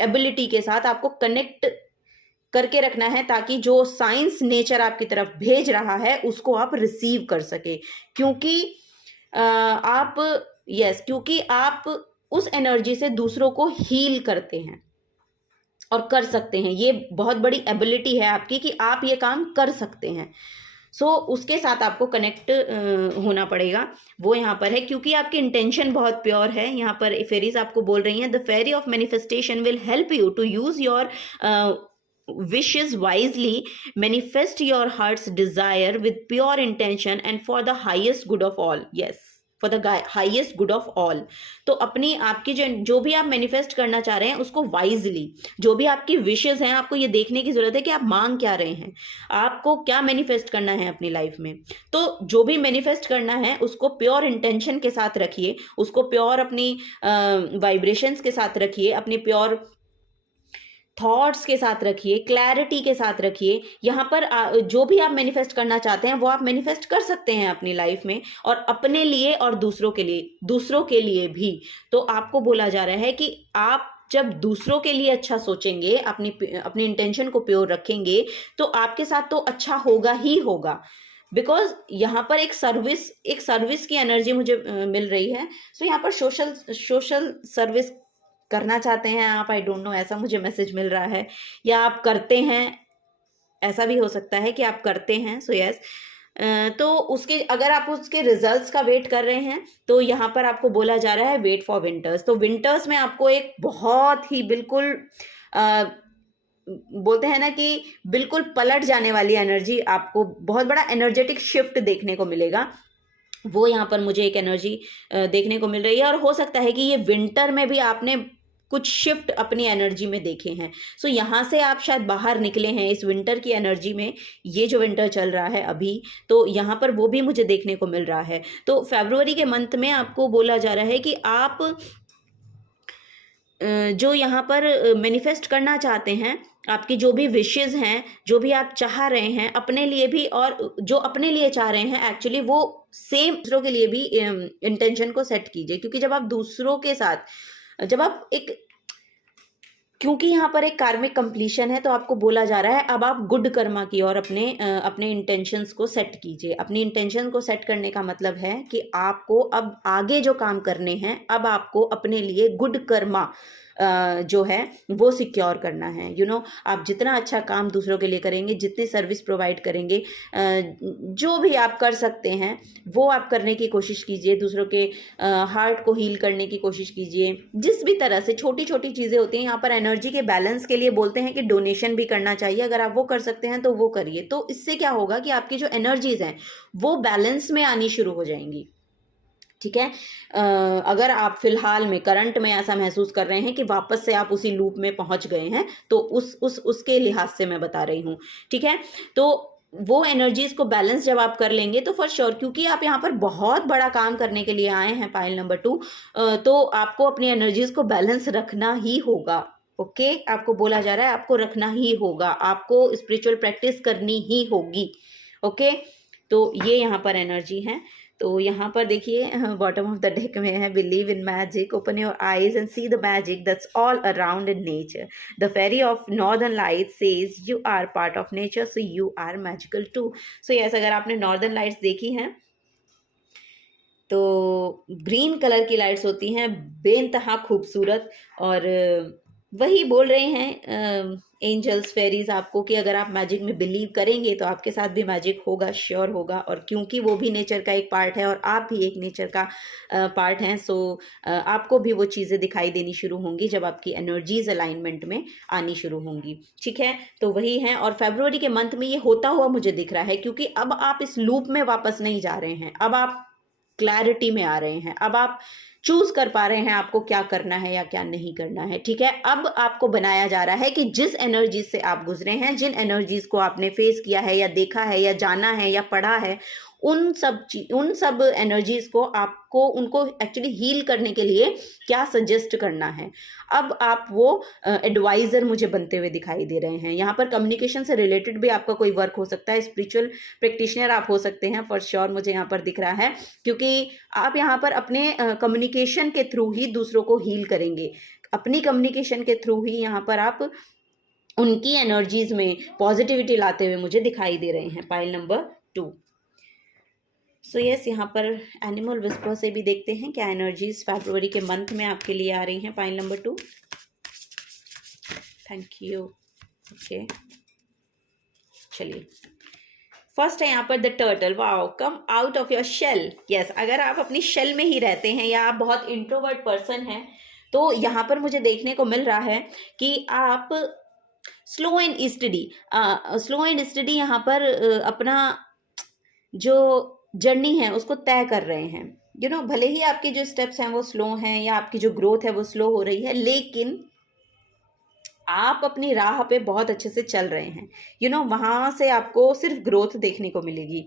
एबिलिटी के साथ आपको कनेक्ट करके रखना है, ताकि जो साइंस नेचर आपकी तरफ भेज रहा है उसको आप रिसीव कर सके। क्योंकि क्योंकि आप उस एनर्जी से दूसरों को हील करते हैं और कर सकते हैं। ये बहुत बड़ी एबिलिटी है आपकी कि आप ये काम कर सकते हैं। उसके साथ आपको कनेक्ट होना पड़ेगा, वो यहाँ पर है। क्योंकि आपकी इंटेंशन बहुत प्योर है। यहाँ पर फेरीज आपको बोल रही हैं, the fairy of manifestation will help you to use your wishes wisely, manifest your heart's desire with pure intention and for the highest good of all. Yes, for the highest good of all. तो अपनी आपकी जो भी आप manifest करना चाह रहे हैं उसको वाइजली, जो भी आपकी विशेस हैं, आपको ये देखने की जरूरत है कि आप मांग क्या रहे हैं, आपको क्या मैनिफेस्ट करना है अपनी लाइफ में। तो जो भी मैनिफेस्ट करना है उसको प्योर इंटेंशन के साथ रखिए, उसको प्योर अपनी वाइब्रेशंस के साथ रखिए, अपनी प्योर थॉट्स के साथ रखिए, क्लैरिटी के साथ रखिए। यहाँ पर जो भी आप मैनिफेस्ट करना चाहते हैं वो आप मैनिफेस्ट कर सकते हैं अपनी लाइफ में, और अपने लिए और दूसरों के लिए भी। तो आपको बोला जा रहा है कि आप जब दूसरों के लिए अच्छा सोचेंगे, अपनी इंटेंशन को प्योर रखेंगे, तो आपके साथ तो अच्छा होगा ही होगा। बिकॉज यहाँ पर एक सर्विस की एनर्जी मुझे मिल रही है। यहाँ पर सोशल सर्विस करना चाहते हैं आप, आई डोंट नो, ऐसा मुझे मैसेज मिल रहा है, या आप करते हैं, ऐसा भी हो सकता है कि आप करते हैं। सो यस, तो उसके अगर आप उसके रिजल्ट्स का वेट कर रहे हैं तो यहाँ पर आपको बोला जा रहा है वेट फॉर विंटर्स। तो विंटर्स में आपको एक बहुत ही बिल्कुल बोलते हैं ना कि बिल्कुल पलट जाने वाली एनर्जी, आपको बहुत बड़ा एनर्जेटिक शिफ्ट देखने को मिलेगा। वो यहाँ पर मुझे एक एनर्जी देखने को मिल रही है, और हो सकता है कि ये विंटर में भी आपने कुछ शिफ्ट अपनी एनर्जी में देखे हैं। सो यहाँ से आप शायद बाहर निकले हैं इस विंटर की एनर्जी में, ये जो विंटर चल रहा है अभी, तो यहाँ पर वो भी मुझे देखने को मिल रहा है। तो फरवरी के मंथ में आपको बोला जा रहा है कि आप जो यहाँ पर मैनिफेस्ट करना चाहते हैं, आपकी जो भी विशेज़ हैं, जो भी आप चाह रहे हैं अपने लिए भी, और जो अपने लिए चाह रहे हैं एक्चुअली, वो सेम दूसरों के लिए भी इंटेंशन को सेट कीजिए। क्योंकि जब आप दूसरों के साथ, जब आप एक, क्योंकि यहाँ पर एक कार्मिक कंप्लीशन है, तो आपको बोला जा रहा है अब आप गुड कर्मा की और अपने इंटेंशंस को सेट कीजिए। अपनी इंटेंशन को सेट करने का मतलब है कि आपको अब आगे जो काम करने हैं, अब आपको अपने लिए गुड कर्मा जो है वो सिक्योर करना है। आप जितना अच्छा काम दूसरों के लिए करेंगे, जितनी सर्विस प्रोवाइड करेंगे, जो भी आप कर सकते हैं वो आप करने की कोशिश कीजिए। दूसरों के हार्ट को हील करने की कोशिश कीजिए। जिस भी तरह से छोटी छोटी चीज़ें होती हैं, यहाँ पर एनर्जी के बैलेंस के लिए बोलते हैं कि डोनेशन भी करना चाहिए। अगर आप वो कर सकते हैं तो वो करिए। तो इससे क्या होगा कि आपकी जो एनर्जीज हैं वो बैलेंस में आनी शुरू हो जाएंगी। ठीक है, अगर आप फिलहाल में करंट में ऐसा महसूस कर रहे हैं कि वापस से आप उसी लूप में पहुंच गए हैं, तो उसके लिहाज से मैं बता रही हूँ। ठीक है, तो वो एनर्जीज को बैलेंस जब आप कर लेंगे तो फॉर श्योर, क्योंकि आप यहाँ पर बहुत बड़ा काम करने के लिए आए हैं पाइल नंबर 2, तो आपको अपनी एनर्जीज को बैलेंस रखना ही होगा। ओके, आपको बोला जा रहा है आपको रखना ही होगा, आपको स्पिरिचुअल प्रैक्टिस करनी ही होगी। ओके, तो ये यहाँ पर एनर्जी है। तो यहाँ पर देखिए बॉटम ऑफ द डेक में है believe in magic, open your eyes and see the magic that's all around in nature. The fairy of northern lights says you are part of nature, so you are magical too. So yes, अगर आपने northern lights देखी हैं तो green colour की lights होती हैं, बेइंतहा खूबसूरत, और वही बोल रहे हैं एंजल्स, फेरीज आपको कि अगर आप मैजिक में बिलीव करेंगे तो आपके साथ भी मैजिक होगा, श्योर होगा। और क्योंकि वो भी नेचर का एक पार्ट है और आप भी एक नेचर का पार्ट हैं, सो आपको भी वो चीज़ें दिखाई देनी शुरू होंगी जब आपकी एनर्जीज अलाइनमेंट में आनी शुरू होंगी। ठीक है, तो वही है। और फरवरी के मंथ में ये होता हुआ मुझे दिख रहा है, क्योंकि अब आप इस लूप में वापस नहीं जा रहे हैं, अब आप क्लैरिटी में आ रहे हैं, अब आप चूज कर पा रहे हैं आपको क्या करना है या क्या नहीं करना है। ठीक है, अब आपको बनाया जा रहा है कि जिस एनर्जी से आप गुजरे हैं, जिन एनर्जीज को आपने फेस किया है या देखा है या जाना है या पढ़ा है, उन सब एनर्जीज को आपको उनको एक्चुअली हील करने के लिए क्या सजेस्ट करना है। अब आप वो एडवाइजर मुझे बनते हुए दिखाई दे रहे हैं। यहाँ पर कम्युनिकेशन से रिलेटेड भी आपका कोई वर्क हो सकता है, स्पिरिचुअल प्रैक्टिशनर आप हो सकते हैं फॉर श्योर, मुझे यहाँ पर दिख रहा है, क्योंकि आप यहाँ पर अपने कम्युनिकेशन के थ्रू ही दूसरों को हील करेंगे। अपनी कम्युनिकेशन के थ्रू ही यहाँ पर आप उनकी एनर्जीज में पॉजिटिविटी लाते हुए मुझे दिखाई दे रहे हैं। Pile number 2। सो यस, यहाँ पर एनिमल विस्पर से भी देखते हैं क्या एनर्जीज फरवरी के मंथ में आपके लिए आ रही हैं। Pile number 2, thank you. Okay, चलिए, फर्स्ट है यहाँ पर the turtle. Wow, come out of your shell. Yes, अगर आप अपनी शेल में ही रहते हैं या आप बहुत इंट्रोवर्ट पर्सन हैं, तो यहाँ पर मुझे देखने को मिल रहा है कि आप स्लो एंड स्टडी यहाँ पर अपना जो जर्नी है उसको तय कर रहे हैं। भले ही आपके जो स्टेप्स हैं वो स्लो हैं या आपकी जो ग्रोथ है वो स्लो हो रही है, लेकिन आप अपनी राह पे बहुत अच्छे से चल रहे हैं। वहां से आपको सिर्फ ग्रोथ देखने को मिलेगी,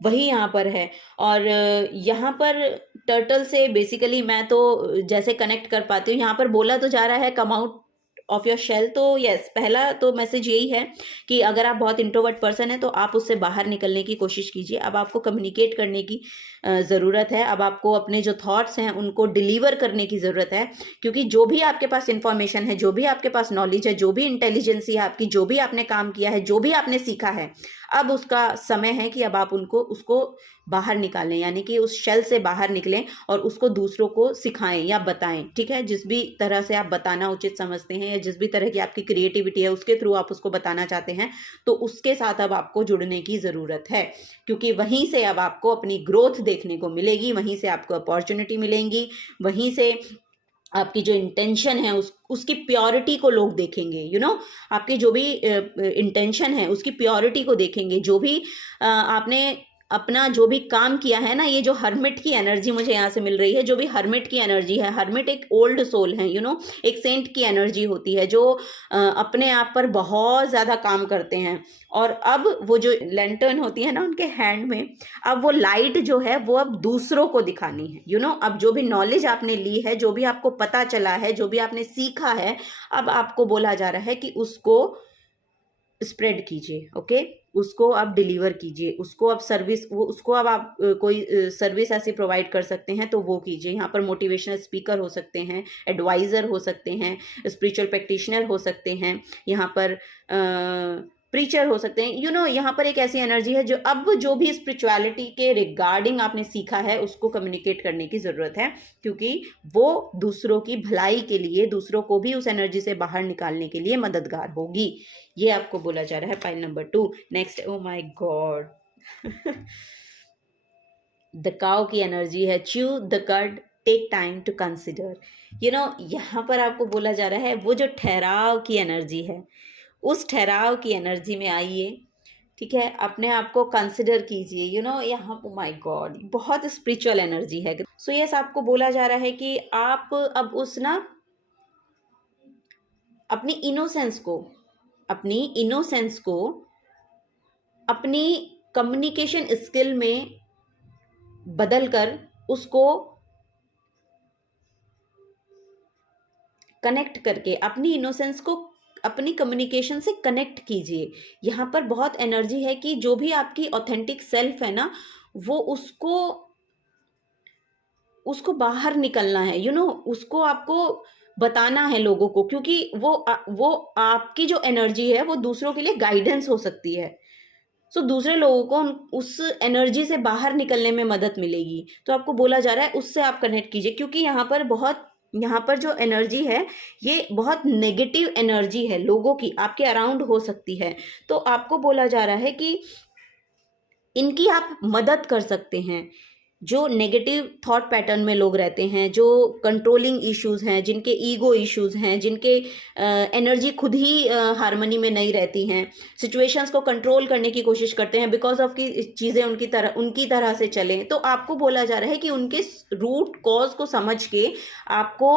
वही यहाँ पर है। और यहाँ पर टर्टल से बेसिकली मैं तो जैसे कनेक्ट कर पाती हूँ, यहाँ पर बोला तो जा रहा है come out of your shell. तो यस, पहला तो मैसेज यही है कि अगर आप बहुत इंट्रोवर्ट पर्सन है तो आप उससे बाहर निकलने की कोशिश कीजिए। अब आपको कम्युनिकेट करने की ज़रूरत है, अब आपको अपने जो थॉट्स हैं उनको डिलीवर करने की ज़रूरत है, क्योंकि जो भी आपके पास इंफॉर्मेशन है, जो भी आपके पास नॉलेज है, जो भी इंटेलिजेंसी है आपकी, जो भी आपने काम किया है, जो भी आपने सीखा है, अब उसका समय है कि अब आप उसको बाहर निकालें, यानी कि उस शेल से बाहर निकलें और उसको दूसरों को सिखाएं या बताएं, ठीक है। जिस भी तरह से आप बताना उचित समझते हैं या जिस भी तरह की आपकी क्रिएटिविटी है उसके थ्रू आप उसको बताना चाहते हैं, तो उसके साथ अब आपको जुड़ने की ज़रूरत है, क्योंकि वहीं से अब आपको अपनी ग्रोथ देखने को मिलेगी, वहीं से आपको अपॉर्चुनिटी मिलेंगी, वहीं से आपकी जो इंटेंशन है उसकी प्योरिटी को लोग देखेंगे, आपकी जो भी इंटेंशन है उसकी प्योरिटी को देखेंगे। जो भी आपने अपना जो भी काम किया है ना, ये जो हर्मिट की एनर्जी मुझे यहाँ से मिल रही है, जो भी हर्मिट की एनर्जी है, हर्मिट एक ओल्ड सोल है, एक सेंट की एनर्जी होती है जो अपने आप पर बहुत ज़्यादा काम करते हैं। और अब वो जो लैंटर्न होती है ना उनके हैंड में, अब वो लाइट जो है वो अब दूसरों को दिखानी है, अब जो भी नॉलेज आपने ली है, जो भी आपको पता चला है, जो भी आपने सीखा है, अब आपको बोला जा रहा है कि उसको स्प्रेड कीजिए, ओके, उसको आप डिलीवर कीजिए, उसको आप सर्विस, वो उसको अब आप कोई सर्विस ऐसी प्रोवाइड कर सकते हैं तो वो कीजिए। यहाँ पर मोटिवेशनल स्पीकर हो सकते हैं, एडवाइज़र हो सकते हैं, स्पिरिचुअल प्रैक्टिशनर हो सकते हैं, यहाँ पर प्रीचर हो सकते हैं, यहाँ पर एक ऐसी एनर्जी है जो अब जो भी स्पिरिचुअलिटी के रिगार्डिंग आपने सीखा है उसको कम्युनिकेट करने की ज़रूरत है, क्योंकि वो दूसरों की भलाई के लिए, दूसरों को भी उस एनर्जी से बाहर निकालने के लिए मददगार होगी। ये आपको बोला जा रहा है। Pile number 2 next, oh my God, the cow की एनर्जी है, chew the curd, take time to consider. यहाँ पर आपको बोला जा रहा है वो जो ठहराव की एनर्जी है, उस ठहराव की एनर्जी में आइए, ठीक है, अपने आप को कंसिडर कीजिए, यहाँ, ओ माय गॉड, बहुत स्पिरिचुअल एनर्जी है। सो यस, आपको बोला जा रहा है कि आप अब उस ना अपनी इनोसेंस को अपनी कम्युनिकेशन स्किल में बदलकर उसको कनेक्ट करके अपनी इनोसेंस को अपनी कम्युनिकेशन से कनेक्ट कीजिए। यहाँ पर बहुत एनर्जी है कि जो भी आपकी ऑथेंटिक सेल्फ है ना, वो उसको बाहर निकलना है, उसको आपको बताना है लोगों को, क्योंकि वो आपकी जो एनर्जी है वो दूसरों के लिए गाइडेंस हो सकती है। सो दूसरे लोगों को उस एनर्जी से बाहर निकलने में मदद मिलेगी। तो आपको बोला जा रहा है उससे आप कनेक्ट कीजिए, क्योंकि यहाँ पर जो एनर्जी है ये बहुत नेगेटिव एनर्जी है, लोगों की आपके अराउंड हो सकती है। तो आपको बोला जा रहा है कि इनकी आप मदद कर सकते हैं। जो नेगेटिव थॉट पैटर्न में लोग रहते हैं, जो कंट्रोलिंग इश्यूज हैं, जिनके ईगो इश्यूज हैं, जिनके एनर्जी खुद ही हार्मनी में नहीं रहती हैं, सिचुएशंस को कंट्रोल करने की कोशिश करते हैं बिकॉज ऑफ की चीज़ें उनकी तरह से चलें, तो आपको बोला जा रहा है कि उनके रूट कॉज को समझ के आपको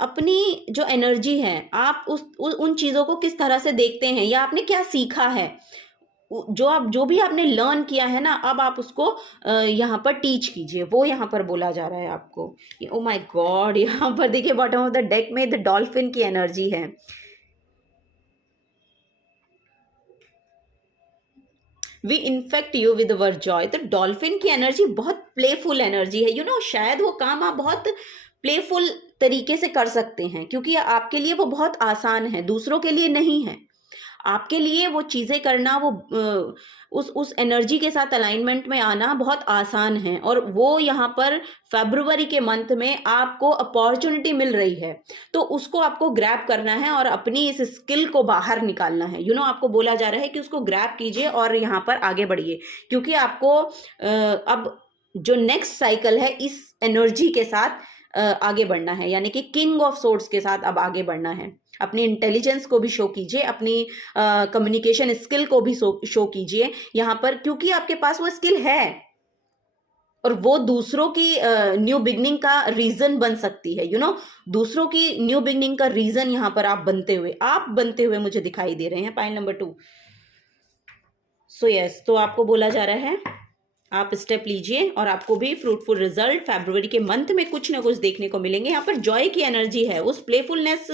अपनी जो एनर्जी है, आप उन चीज़ों को किस तरह से देखते हैं या आपने क्या सीखा है, जो भी आपने लर्न किया है ना, अब आप उसको यहाँ पर टीच कीजिए, वो यहाँ पर बोला जा रहा है आपको। ओ माय गॉड, यहाँ पर देखिए बॉटम ऑफ द डेक में द डॉल्फिन की एनर्जी है। We infect you with our joy. तो डॉल्फिन की एनर्जी बहुत प्लेफुल एनर्जी है, शायद वो काम आप बहुत प्लेफुल तरीके से कर सकते हैं, क्योंकि आपके लिए वो बहुत आसान है, दूसरों के लिए नहीं है। आपके लिए वो चीज़ें करना, वो उस एनर्जी के साथ अलाइनमेंट में आना बहुत आसान है, और वो यहाँ पर फरवरी के मंथ में आपको अपॉर्चुनिटी मिल रही है, तो उसको आपको ग्रैब करना है और अपनी इस स्किल को बाहर निकालना है। आपको बोला जा रहा है कि उसको ग्रैब कीजिए और यहाँ पर आगे बढ़िए, क्योंकि आपको अब जो नेक्स्ट साइकिल है इस एनर्जी के साथ आगे बढ़ना है, यानी कि किंग ऑफ सोर्ड्स के साथ अब आगे बढ़ना है। अपनी इंटेलिजेंस को भी शो कीजिए, अपनी कम्युनिकेशन स्किल को भी शो कीजिए यहाँ पर, क्योंकि आपके पास वो स्किल है और वो दूसरों की न्यू बिगनिंग का रीजन बन सकती है। दूसरों की न्यू बिगनिंग का रीजन यहाँ पर आप बनते हुए मुझे दिखाई दे रहे हैं। Point number 2। सो यस, तो आपको बोला जा रहा है आप स्टेप लीजिए और आपको भी फ्रूटफुल रिजल्ट फरवरी के मंथ में कुछ ना कुछ देखने को मिलेंगे। यहाँ पर जॉय की एनर्जी है, उस प्लेफुलनेस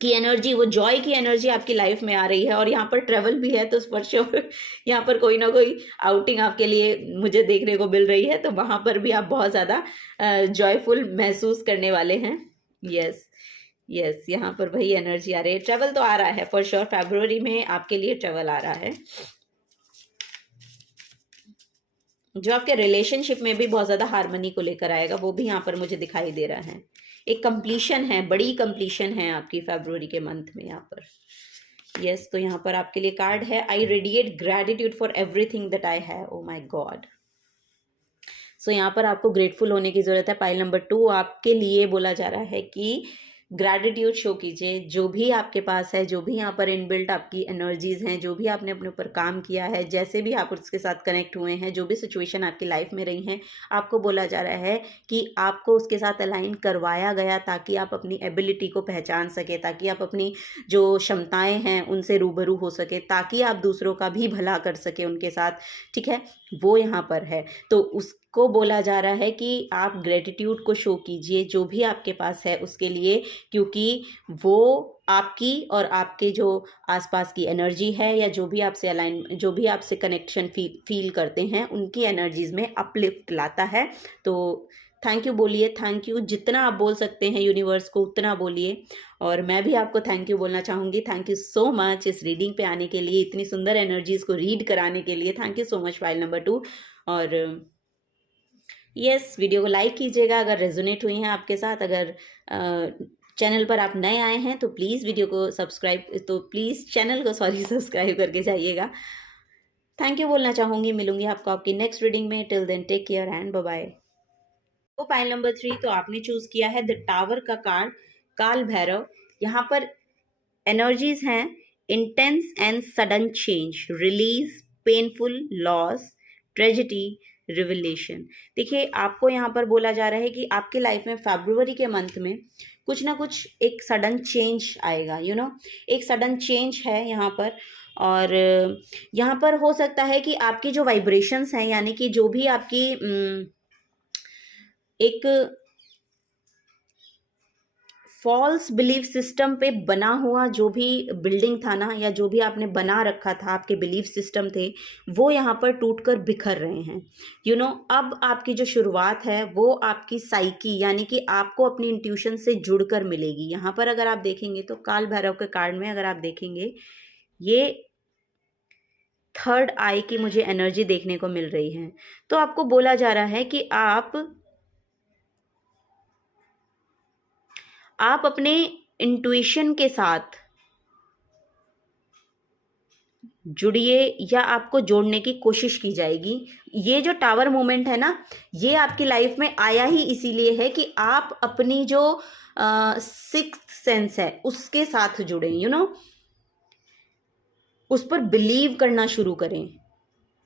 की एनर्जी, वो जॉय की एनर्जी आपकी लाइफ में आ रही है, और यहाँ पर ट्रेवल भी है, तो फॉर श्योर यहाँ पर कोई ना कोई आउटिंग आपके लिए मुझे देखने को मिल रही है, तो वहाँ पर भी आप बहुत ज़्यादा जॉयफुल महसूस करने वाले हैं। यस यस, यहाँ पर वही एनर्जी आ रही है, ट्रेवल तो आ रहा है फॉर श्योर, फरवरी में आपके लिए ट्रेवल आ रहा है। जो आपके रिलेशनशिप में भी बहुत ज़्यादा हार्मनी को लेकर आएगा, वो भी यहाँ पर मुझे दिखाई दे रहा है। एक कंप्लीशन है, बड़ी कंप्लीशन है आपकी फरवरी के मंथ में यहाँ पर। यस, तो यहाँ पर आपके लिए कार्ड है, I radiate gratitude for everything that I have, oh my God. So यहाँ पर आपको ग्रेटफुल होने की ज़रूरत है। पाइल नंबर 2 आपके लिए बोला जा रहा है कि ग्रैटिट्यूड शो कीजिए, जो भी आपके पास है, जो भी यहाँ पर इनबिल्ट आपकी एनर्जीज हैं, जो भी आपने अपने ऊपर काम किया है, जैसे भी आप उसके साथ कनेक्ट हुए हैं, जो भी सिचुएशन आपकी लाइफ में रही हैं, आपको बोला जा रहा है कि आपको उसके साथ अलाइन करवाया गया ताकि आप अपनी एबिलिटी को पहचान सके, ताकि आप अपनी जो क्षमताएं हैं उनसे रूबरू हो सके, ताकि आप दूसरों का भी भला कर सके उनके साथ, ठीक है, वो यहाँ पर है। तो उसको बोला जा रहा है कि आप ग्रेटिट्यूड को शो कीजिए जो भी आपके पास है उसके लिए, क्योंकि वो आपकी और आपके जो आसपास की एनर्जी है, या जो भी आपसे अलाइन, जो भी आपसे कनेक्शन फील करते हैं, उनकी एनर्जीज में अपलिफ्ट लाता है। तो थैंक यू बोलिए, थैंक यू, जितना आप बोल सकते हैं यूनिवर्स को उतना बोलिए। और मैं भी आपको थैंक यू बोलना चाहूँगी। थैंक यू सो मच इस रीडिंग पे आने के लिए, इतनी सुंदर एनर्जीज को रीड कराने के लिए। Thank you so much file number 2। और यस, वीडियो को लाइक कीजिएगा अगर रेजोनेट हुई हैं आपके साथ। अगर चैनल पर आप नए आए हैं तो प्लीज़ वीडियो को चैनल को सब्सक्राइब करके जाइएगा। थैंक यू बोलना चाहूँगी। मिलूंगी आपको आपकी नेक्स्ट रीडिंग में। Till then take care and bye bye. तो फाइल नंबर 3 तो आपने चूज किया है द टावर का कार्ड, काल भैरव। यहाँ पर एनर्जीज हैं intense and sudden change, release, painful, loss, tragedy, revelation. देखिए, आपको यहाँ पर बोला जा रहा है कि आपके लाइफ में फरवरी के मंथ में कुछ ना कुछ एक सडन चेंज आएगा, एक सडन चेंज है यहाँ पर। और यहाँ पर हो सकता है कि आपकी जो वाइब्रेशंस हैं, यानी कि जो भी आपकी एक फॉल्स बिलीफ सिस्टम पे बना हुआ जो भी बिल्डिंग था ना, या जो भी आपने बना रखा था, आपके बिलीफ सिस्टम थे, वो यहाँ पर टूटकर बिखर रहे हैं। अब आपकी जो शुरुआत है वो आपकी साइकी, यानी कि आपको अपनी इंट्यूशन से जुड़कर मिलेगी। यहाँ पर अगर आप देखेंगे तो काल भैरव के कार्ड में अगर आप देखेंगे, ये थर्ड आई की मुझे एनर्जी देखने को मिल रही है। तो आपको बोला जा रहा है कि आप अपने इंट्यूशन के साथ जुड़िए, या आपको जोड़ने की कोशिश की जाएगी। ये जो टावर मोमेंट है ना, ये आपकी लाइफ में आया ही इसीलिए है कि आप अपनी जो सिक्स्थ सेंस है उसके साथ जुड़ें, उस पर बिलीव करना शुरू करें,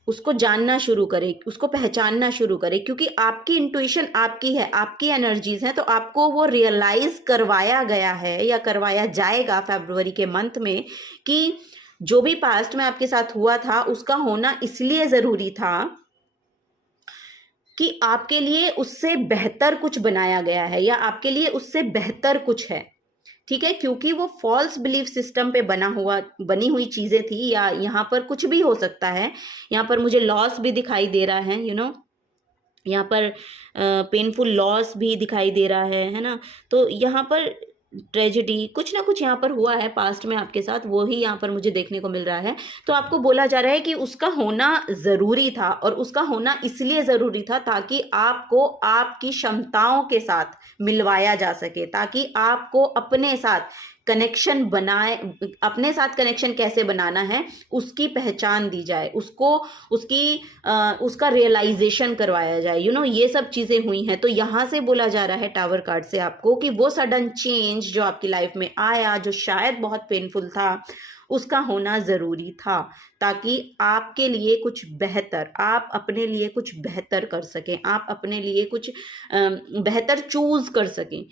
उसको जानना शुरू करें, उसको पहचानना शुरू करें, क्योंकि आपकी इंट्यूशन आपकी है, आपकी एनर्जीज हैं, तो आपको वो रियलाइज करवाया गया है या करवाया जाएगा फरवरी के मंथ में कि जो भी पास्ट में आपके साथ हुआ था उसका होना इसलिए ज़रूरी था कि आपके लिए उससे बेहतर कुछ बनाया गया है, या आपके लिए उससे बेहतर कुछ है, ठीक है, क्योंकि वो फॉल्स बिलीफ सिस्टम पे बनी हुई चीज़ें थी, या यहाँ पर कुछ भी हो सकता है। यहाँ पर मुझे लॉस भी दिखाई दे रहा है, यहाँ पर पेनफुल लॉस भी दिखाई दे रहा है ना। तो यहाँ पर ट्रेजेडी, कुछ ना कुछ यहाँ पर हुआ है पास्ट में आपके साथ, वो ही यहाँ पर मुझे देखने को मिल रहा है। तो आपको बोला जा रहा है कि उसका होना ज़रूरी था, और उसका होना इसलिए ज़रूरी था ताकि आपको आपकी क्षमताओं के साथ मिलवाया जा सके, ताकि आपको अपने साथ कनेक्शन बनाए, अपने साथ कनेक्शन कैसे बनाना है उसकी पहचान दी जाए, उसका रियलाइजेशन करवाया जाए। ये सब चीज़ें हुई हैं। तो यहाँ से बोला जा रहा है टावर कार्ड से आपको कि वो सडन चेंज जो आपकी लाइफ में आया, जो शायद बहुत पेनफुल था, उसका होना ज़रूरी था, ताकि आपके लिए कुछ बेहतर, आप अपने लिए कुछ बेहतर कर सकें, आप अपने लिए कुछ बेहतर चूज़ कर सकें।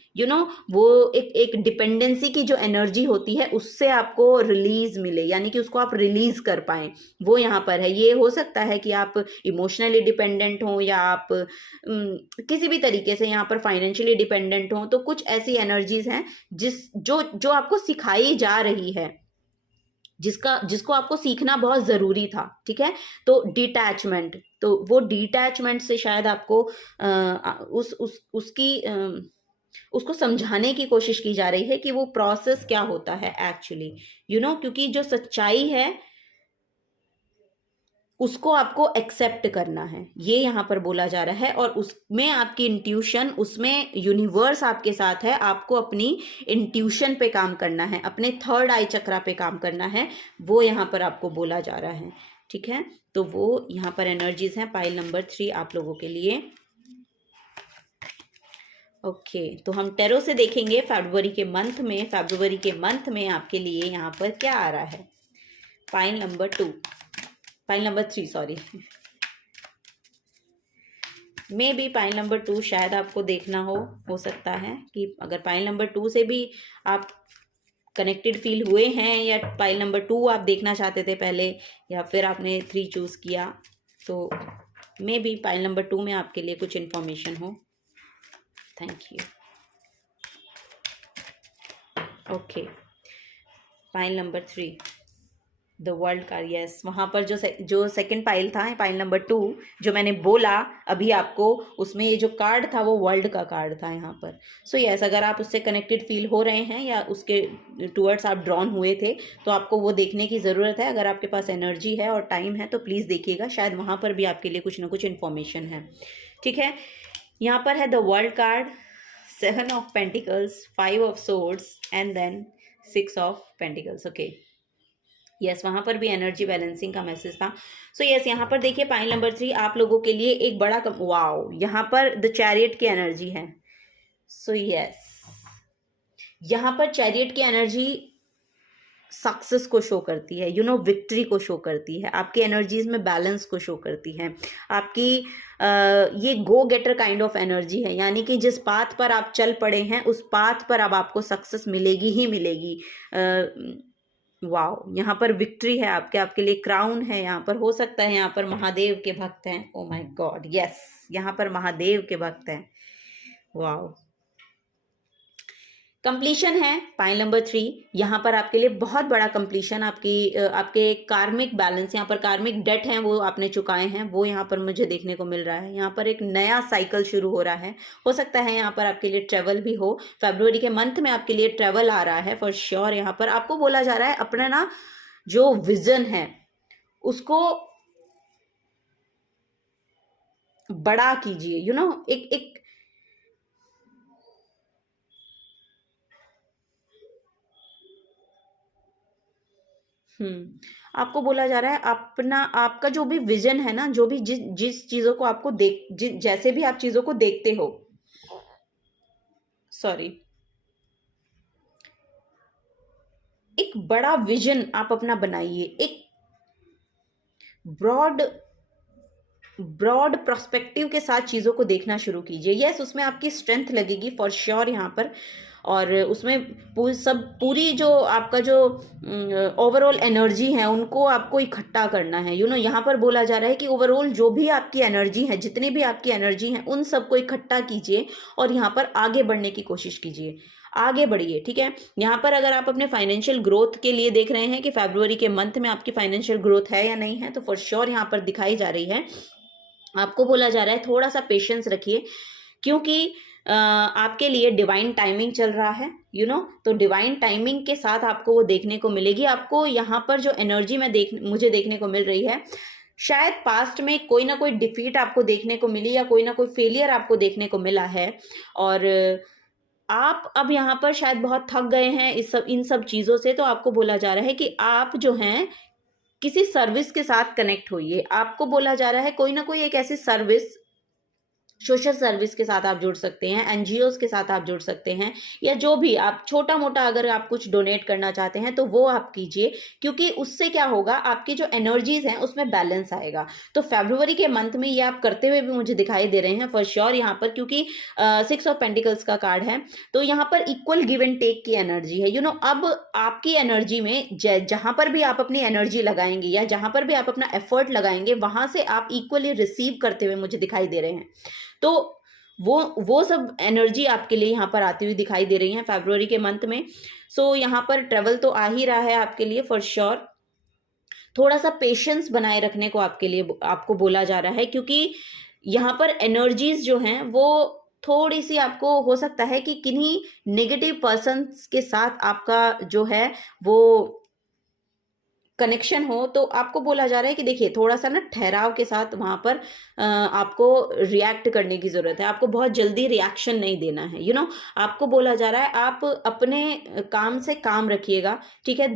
वो एक डिपेंडेंसी की जो एनर्जी होती है उससे आपको रिलीज मिले, यानी कि उसको आप रिलीज कर पाएँ, वो यहाँ पर है। ये हो सकता है कि आप इमोशनली डिपेंडेंट हों, या आप किसी भी तरीके से यहाँ पर फाइनेंशियली डिपेंडेंट हों। तो कुछ ऐसी एनर्जीज हैं जो आपको सिखाई जा रही है, जिसको आपको सीखना बहुत ज़रूरी था, ठीक है। तो डिटैचमेंट, तो वो डिटैचमेंट से शायद आपको उसको समझाने की कोशिश की जा रही है कि वो प्रोसेस क्या होता है एक्चुअली, क्योंकि जो सच्चाई है उसको आपको एक्सेप्ट करना है, ये यहाँ पर बोला जा रहा है। और उसमें आपकी इंट्यूशन, उसमें यूनिवर्स आपके साथ है, आपको अपनी इंट्यूशन पे काम करना है, अपने थर्ड आई चक्रा पे काम करना है, वो यहाँ पर आपको बोला जा रहा है। ठीक है, तो वो यहाँ पर एनर्जीज हैं पाइल नंबर 3 आप लोगों के लिए। ओके, तो हम टेरो से देखेंगे फरवरी के मंथ में आपके लिए यहाँ पर क्या आ रहा है। Pile number 3 sorry, may be pile number 2 शायद आपको देखना हो सकता है कि अगर पाइल नंबर 2 से भी आप कनेक्टेड फील हुए हैं, या पाइल नंबर 2 आप देखना चाहते थे पहले, या फिर आपने 3 चूज किया, तो मे बी पाइल नंबर 2 में आपके लिए कुछ इन्फॉर्मेशन हो। Thank you. Okay, pile number 3 the world card, yes, वहाँ पर जो सेकंड पाइल था, पाइल नंबर 2 जो मैंने बोला अभी आपको, उसमें ये जो कार्ड था वो वर्ल्ड का कार्ड था यहाँ पर। सो यस, अगर आप उससे कनेक्टेड फील हो रहे हैं या उसके टूवर्ड्स आप ड्रॉन हुए थे, तो आपको वो देखने की ज़रूरत है। अगर आपके पास एनर्जी है और टाइम है तो प्लीज़ देखिएगा, शायद वहाँ पर भी आपके लिए कुछ ना कुछ इन्फॉर्मेशन है। ठीक है, यहाँ पर है the world card, 7 of pentacles, 5 of swords and then 6 of pentacles. Okay, yes, वहाँ पर भी एनर्जी बैलेंसिंग का मैसेज था। सो यस, यहाँ पर देखिए पाइल नंबर 3 आप लोगों के लिए एक बड़ा वाओ, यहाँ पर द चैरियट की एनर्जी है। सो यस, यहाँ पर चैरियट की एनर्जी सक्सेस को शो करती है, विक्ट्री को शो करती है, आपकी एनर्जीज में बैलेंस को शो करती है, आपकी ये गो गेटर काइंड ऑफ एनर्जी है, यानी कि जिस पाथ पर आप चल पड़े हैं उस पाथ पर अब आपको सक्सेस मिलेगी ही मिलेगी। वाओ, यहाँ पर विक्ट्री है आपके लिए क्राउन है, यहाँ पर हो सकता है यहाँ पर महादेव के भक्त हैं। ओ माय गॉड, यस, यहाँ पर महादेव के भक्त हैं। वाओ, कंप्लीशन है पाइल नंबर 3, यहाँ पर आपके लिए बहुत बड़ा कंप्लीशन, आपके कार्मिक बैलेंस, यहाँ पर कार्मिक डेट हैं वो आपने चुकाए हैं, वो यहाँ पर मुझे देखने को मिल रहा है। यहाँ पर एक नया साइकिल शुरू हो रहा है, हो सकता है यहाँ पर आपके लिए ट्रेवल भी हो, फरवरी के मंथ में आपके लिए ट्रेवल आ रहा है फॉर श्योर। यहाँ पर आपको बोला जा रहा है अपना ना जो विजन है उसको बड़ा कीजिए, एक आपको बोला जा रहा है अपना, आपका जो भी विजन है ना, जो भी जिस चीजों को आपको जैसे भी आप चीजों को देखते हो, सॉरी, एक बड़ा विजन आप अपना बनाइए, एक ब्रॉड प्रोस्पेक्टिव के साथ चीज़ों को देखना शुरू कीजिए। यस, उसमें आपकी स्ट्रेंथ लगेगी फॉर श्योर यहाँ पर, और उसमें पूरी जो आपका जो ओवरऑल एनर्जी है उनको आपको इकट्ठा करना है। यहाँ पर बोला जा रहा है कि ओवरऑल जो भी आपकी एनर्जी है, जितनी भी आपकी एनर्जी है, उन सबको इकट्ठा कीजिए और यहाँ पर आगे बढ़ने की कोशिश कीजिए, आगे बढ़िए। ठीक है, यहाँ पर अगर आप अपने फाइनेंशियल ग्रोथ के लिए देख रहे हैं कि फरवरी के मंथ में आपकी फाइनेंशियल ग्रोथ है या नहीं है, तो फॉर श्योर यहाँ पर दिखाई जा रही है। आपको बोला जा रहा है थोड़ा सा पेशेंस रखिए, क्योंकि आपके लिए डिवाइन टाइमिंग चल रहा है, तो डिवाइन टाइमिंग के साथ आपको वो देखने को मिलेगी। आपको यहाँ पर जो एनर्जी मुझे देखने को मिल रही है, शायद पास्ट में कोई ना कोई डिफीट आपको देखने को मिली, या कोई ना कोई फेलियर आपको देखने को मिला है, और आप अब यहाँ पर शायद बहुत थक गए हैं इन सब चीज़ों से। तो आपको बोला जा रहा है कि आप जो हैं किसी सर्विस के साथ कनेक्ट होइए। आपको बोला जा रहा है कोई ना कोई एक ऐसी सर्विस, सोशल सर्विस के साथ आप जुड़ सकते हैं, एनजीओज के साथ आप जुड़ सकते हैं, या जो भी आप छोटा मोटा अगर आप कुछ डोनेट करना चाहते हैं तो वो आप कीजिए, क्योंकि उससे क्या होगा, आपकी जो एनर्जीज हैं उसमें बैलेंस आएगा। तो फरवरी के मंथ में ये आप करते हुए भी मुझे दिखाई दे रहे हैं फॉर श्योर यहाँ पर, क्योंकि 6 ऑफ पेंटिकल्स का कार्ड है, तो यहाँ पर इक्वल गिव एंड टेक की एनर्जी है। अब आपकी एनर्जी में जहाँ पर भी आप अपनी एनर्जी लगाएंगे या जहाँ पर भी आप अपना एफर्ट लगाएंगे, वहां से आप इक्वली रिसीव करते हुए मुझे दिखाई दे रहे हैं। तो वो सब एनर्जी आपके लिए यहाँ पर आती हुई दिखाई दे रही है फरवरी के मंथ में। सो यहाँ पर ट्रेवल तो आ ही रहा है आपके लिए फॉर श्योर। थोड़ा सा पेशेंस बनाए रखने को आपको बोला जा रहा है, क्योंकि यहाँ पर एनर्जीज जो हैं वो थोड़ी सी, आपको हो सकता है कि किन्हीं नेगेटिव पर्सन्स के साथ आपका जो है वो कनेक्शन हो, तो आपको बोला जा रहा है कि देखिए थोड़ा सा ना ठहराव के साथ वहां पर आपको रिएक्ट करने की जरूरत है। आपको बहुत जल्दी रिएक्शन नहीं देना है, आपको बोला जा रहा है आप अपने काम से काम रखिएगा, ठीक है।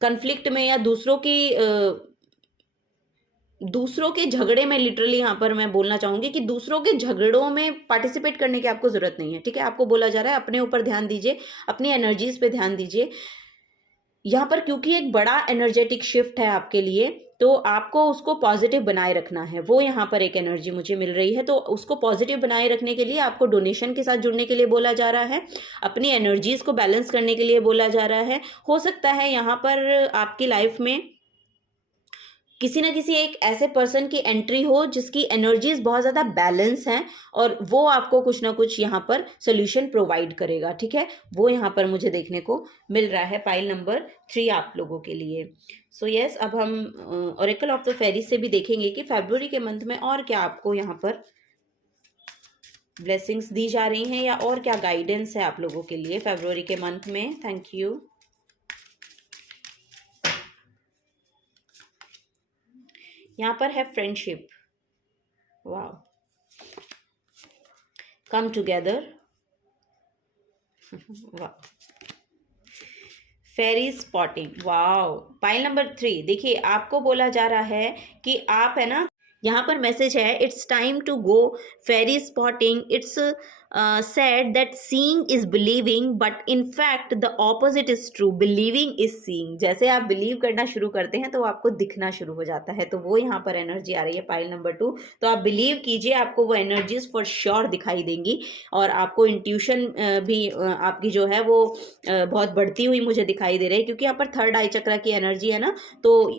कन्फ्लिक्ट में या दूसरों के झगड़े में, लिटरली यहाँ पर मैं बोलना चाहूंगी कि दूसरों के झगड़ों में पार्टिसिपेट करने की आपको जरूरत नहीं है, ठीक है। आपको बोला जा रहा है अपने ऊपर ध्यान दीजिए, अपनी एनर्जीज पे ध्यान दीजिए यहाँ पर, क्योंकि एक बड़ा एनर्जेटिक शिफ्ट है आपके लिए, तो आपको उसको पॉजिटिव बनाए रखना है। वो यहाँ पर एक एनर्जी मुझे मिल रही है, तो उसको पॉजिटिव बनाए रखने के लिए आपको डोनेशन के साथ जुड़ने के लिए बोला जा रहा है, अपनी एनर्जीज को बैलेंस करने के लिए बोला जा रहा है। हो सकता है यहाँ पर आपकी लाइफ में किसी न किसी एक ऐसे पर्सन की एंट्री हो जिसकी एनर्जीज बहुत ज़्यादा बैलेंस हैं, और वो आपको कुछ ना कुछ यहाँ पर सोल्यूशन प्रोवाइड करेगा, ठीक है। वो यहाँ पर मुझे देखने को मिल रहा है पाइल नंबर 3 आप लोगों के लिए। सो यस, अब हम ऑरेकल ऑफ द फेरी से भी देखेंगे कि फरवरी के मंथ में और क्या आपको यहाँ पर ब्लेसिंग्स दी जा रही हैं, या और क्या गाइडेंस है आप लोगों के लिए फरवरी के मंथ में। Thank you. यहाँ पर है फ्रेंडशिप, वाह, कम टुगेदर, वाह, फेरी स्पॉटिंग, वाह। पाइल नंबर 3 देखिए, आपको बोला जा रहा है कि आप है ना, यहाँ पर मैसेज है it's time to go fairy spotting. It's said that seeing is believing, but in fact the opposite is true, believing is seeing. जैसे आप बिलीव करना शुरू करते हैं तो आपको दिखना शुरू हो जाता है, तो वो यहाँ पर एनर्जी आ रही है पाइल नंबर 2। तो आप बिलीव कीजिए, आपको वो एनर्जीज फॉर श्योर दिखाई देंगी, और आपको इंट्यूशन भी आपकी जो है वो बहुत बढ़ती हुई मुझे दिखाई दे रही है, क्योंकि यहाँ पर थर्ड आई चक्र की एनर्जी है ना, तो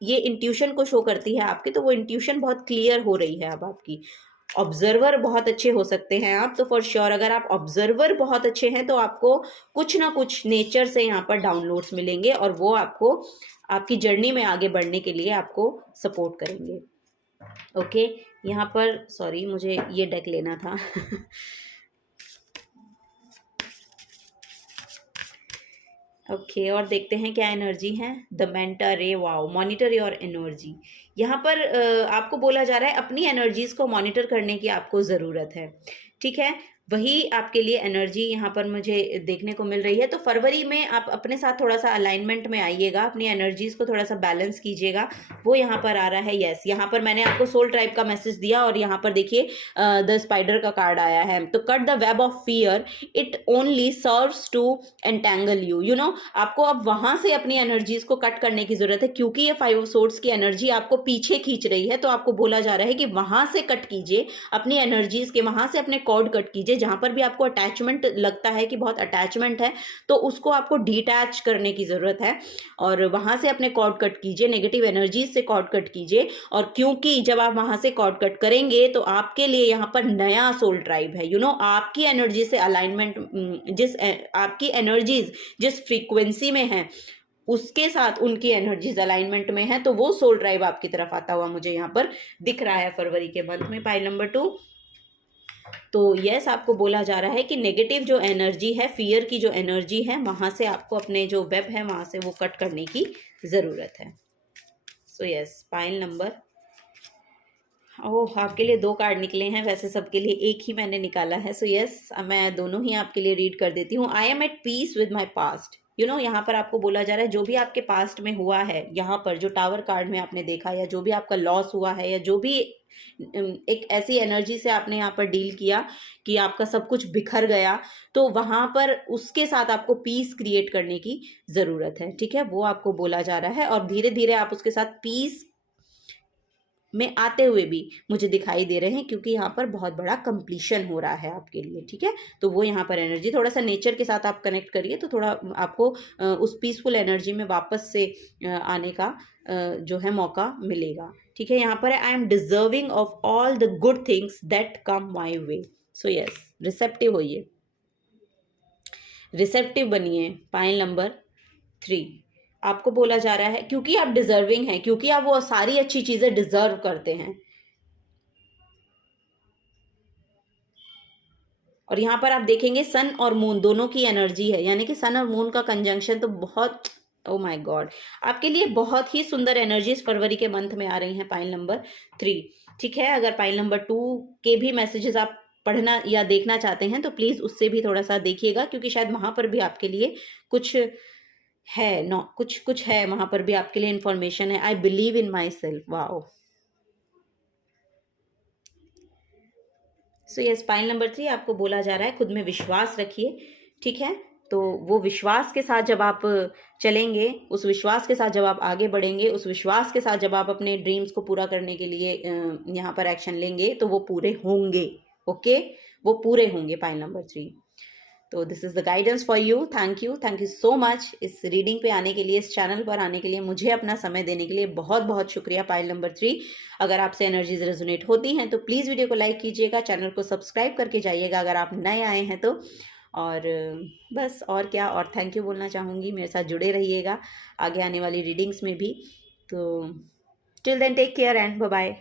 ये इंट्यूशन को शो करती है आपकी, तो वो इंट्यूशन बहुत क्लियर हो रही है अब आपकी। ऑब्जर्वर बहुत अच्छे हो सकते हैं आप, तो फॉर श्योर अगर आप ऑब्जर्वर बहुत अच्छे हैं तो आपको कुछ ना कुछ नेचर से यहाँ पर डाउनलोड्स मिलेंगे, और वो आपको आपकी जर्नी में आगे बढ़ने के लिए आपको सपोर्ट करेंगे। ओके, यहाँ पर सॉरी मुझे ये डेक लेना था ओके, और देखते हैं क्या एनर्जी है। द मेंटर, रे वाओ, मॉनिटर योर एनर्जी। यहाँ पर आपको बोला जा रहा है अपनी एनर्जीज को मॉनिटर करने की आपको ज़रूरत है, ठीक है। वही आपके लिए एनर्जी यहाँ पर मुझे देखने को मिल रही है। तो फरवरी में आप अपने साथ थोड़ा सा अलाइनमेंट में आइएगा, अपनी एनर्जीज को थोड़ा सा बैलेंस कीजिएगा, वो यहाँ पर आ रहा है। यस, यहाँ पर मैंने आपको सोल ट्राइब का मैसेज दिया, और यहाँ पर देखिए द स्पाइडर का कार्ड आया है। तो cut the web of fear, it only serves to entangle you. आपको अब वहां से अपनी एनर्जीज को कट करने की जरूरत है, क्योंकि ये 5 ऑफ सोर्ड्स की एनर्जी आपको पीछे खींच रही है। तो आपको बोला जा रहा है कि वहां से कट कीजिए अपनी एनर्जीज के, वहां से अपने कॉर्ड कट कीजिए, जहां पर भी आपको अटैचमेंट लगता है कि बहुत अटैचमेंट है, तो उसको आपको डिटैच करने की जरूरत है, और वहां से अपने कॉर्ड कट कीजिए, नेगेटिव एनर्जीज से कॉर्ड कट कीजिए। और क्योंकि जब आप वहां से कॉर्ड कट करेंगे तो आपके लिए यहाँ पर नया सोल ट्राइब है। आपकी एनर्जी से अलाइनमेंट, आपकी एनर्जीज जिस फ्रीक्वेंसी में है उसके साथ उनकी एनर्जीज अलाइनमेंट में है, तो वो सोल ट्राइब आपकी तरफ आता हुआ मुझे यहाँ पर दिख रहा है फरवरी के मंथ में, पाइल नंबर 2। तो यस, आपको बोला जा रहा है कि नेगेटिव जो एनर्जी है, फियर की जो एनर्जी है, वहां से आपको अपने जो वेब है वहां से वो कट करने की जरूरत है। सो यस, पाइल नंबर, ओह, आपके लिए 2 कार्ड निकले हैं, वैसे सबके लिए एक ही मैंने निकाला है। सो यस, मैं दोनों ही आपके लिए रीड कर देती हूँ। I am at peace with my past. यहाँ पर आपको बोला जा रहा है जो भी आपके पास्ट में हुआ है, यहाँ पर जो टावर कार्ड में आपने देखा, या जो भी आपका लॉस हुआ है, या जो भी एक ऐसी एनर्जी से आपने यहाँ पर डील किया कि आपका सब कुछ बिखर गया, तो वहां पर उसके साथ आपको पीस क्रिएट करने की जरूरत है, ठीक है। वो आपको बोला जा रहा है, और धीरे धीरे आप उसके साथ पीस में आते हुए भी मुझे दिखाई दे रहे हैं, क्योंकि यहाँ पर बहुत बड़ा कंप्लीशन हो रहा है आपके लिए, ठीक है। तो वो यहाँ पर एनर्जी, थोड़ा सा नेचर के साथ आप कनेक्ट करिए, तो थोड़ा आपको उस पीसफुल एनर्जी में वापस से आने का जो है मौका मिलेगा, ठीक है। यहाँ पर I am deserving of all the good things that come my way. So yes, receptive होइए, रिसेप्टिव बनिए, पाइल नंबर 3। आपको बोला जा रहा है क्योंकि आप डिजर्विंग हैं, क्योंकि आप वो सारी अच्छी चीजें डिजर्व करते हैं, और यहाँ पर आप देखेंगे सन और मून दोनों की एनर्जी है, यानी कि सन और मून का कंजंक्शन तो बहुत, ओ माय गॉड, आपके लिए बहुत ही सुंदर एनर्जीज फरवरी के मंथ में आ रही हैं पाइल नंबर 3। ठीक है, अगर पाइल नंबर 2 के भी मैसेजेस आप पढ़ना या देखना चाहते हैं तो प्लीज उससे भी थोड़ा सा देखिएगा, क्योंकि शायद वहां पर भी आपके लिए कुछ है, नो कुछ कुछ है वहां पर भी आपके लिए इंफॉर्मेशन है। I believe in myself, wow. So ये स्पाइल नंबर 3 आपको बोला जा रहा है खुद में विश्वास रखिए। ठीक है, तो वो विश्वास के साथ जब आप चलेंगे, उस विश्वास के साथ जब आप आगे बढ़ेंगे, उस विश्वास के साथ जब आप अपने ड्रीम्स को पूरा करने के लिए यहाँ पर एक्शन लेंगे तो वो पूरे होंगे। ओके, वो पूरे होंगे पाइल नंबर 3। तो this is the guidance for you. Thank you so much इस रीडिंग पे आने के लिए, इस चैनल पर आने के लिए, मुझे अपना समय देने के लिए बहुत बहुत शुक्रिया पाइल नंबर 3। अगर आपसे एनर्जीज रेजोनेट होती हैं तो प्लीज़ वीडियो को लाइक कीजिएगा, चैनल को सब्सक्राइब करके जाइएगा अगर आप नए आए हैं तो। और बस और क्या, और थैंक यू बोलना चाहूँगी। मेरे साथ जुड़े रहिएगा आगे आने वाली रीडिंग्स में भी। तो till then take care and bye bye.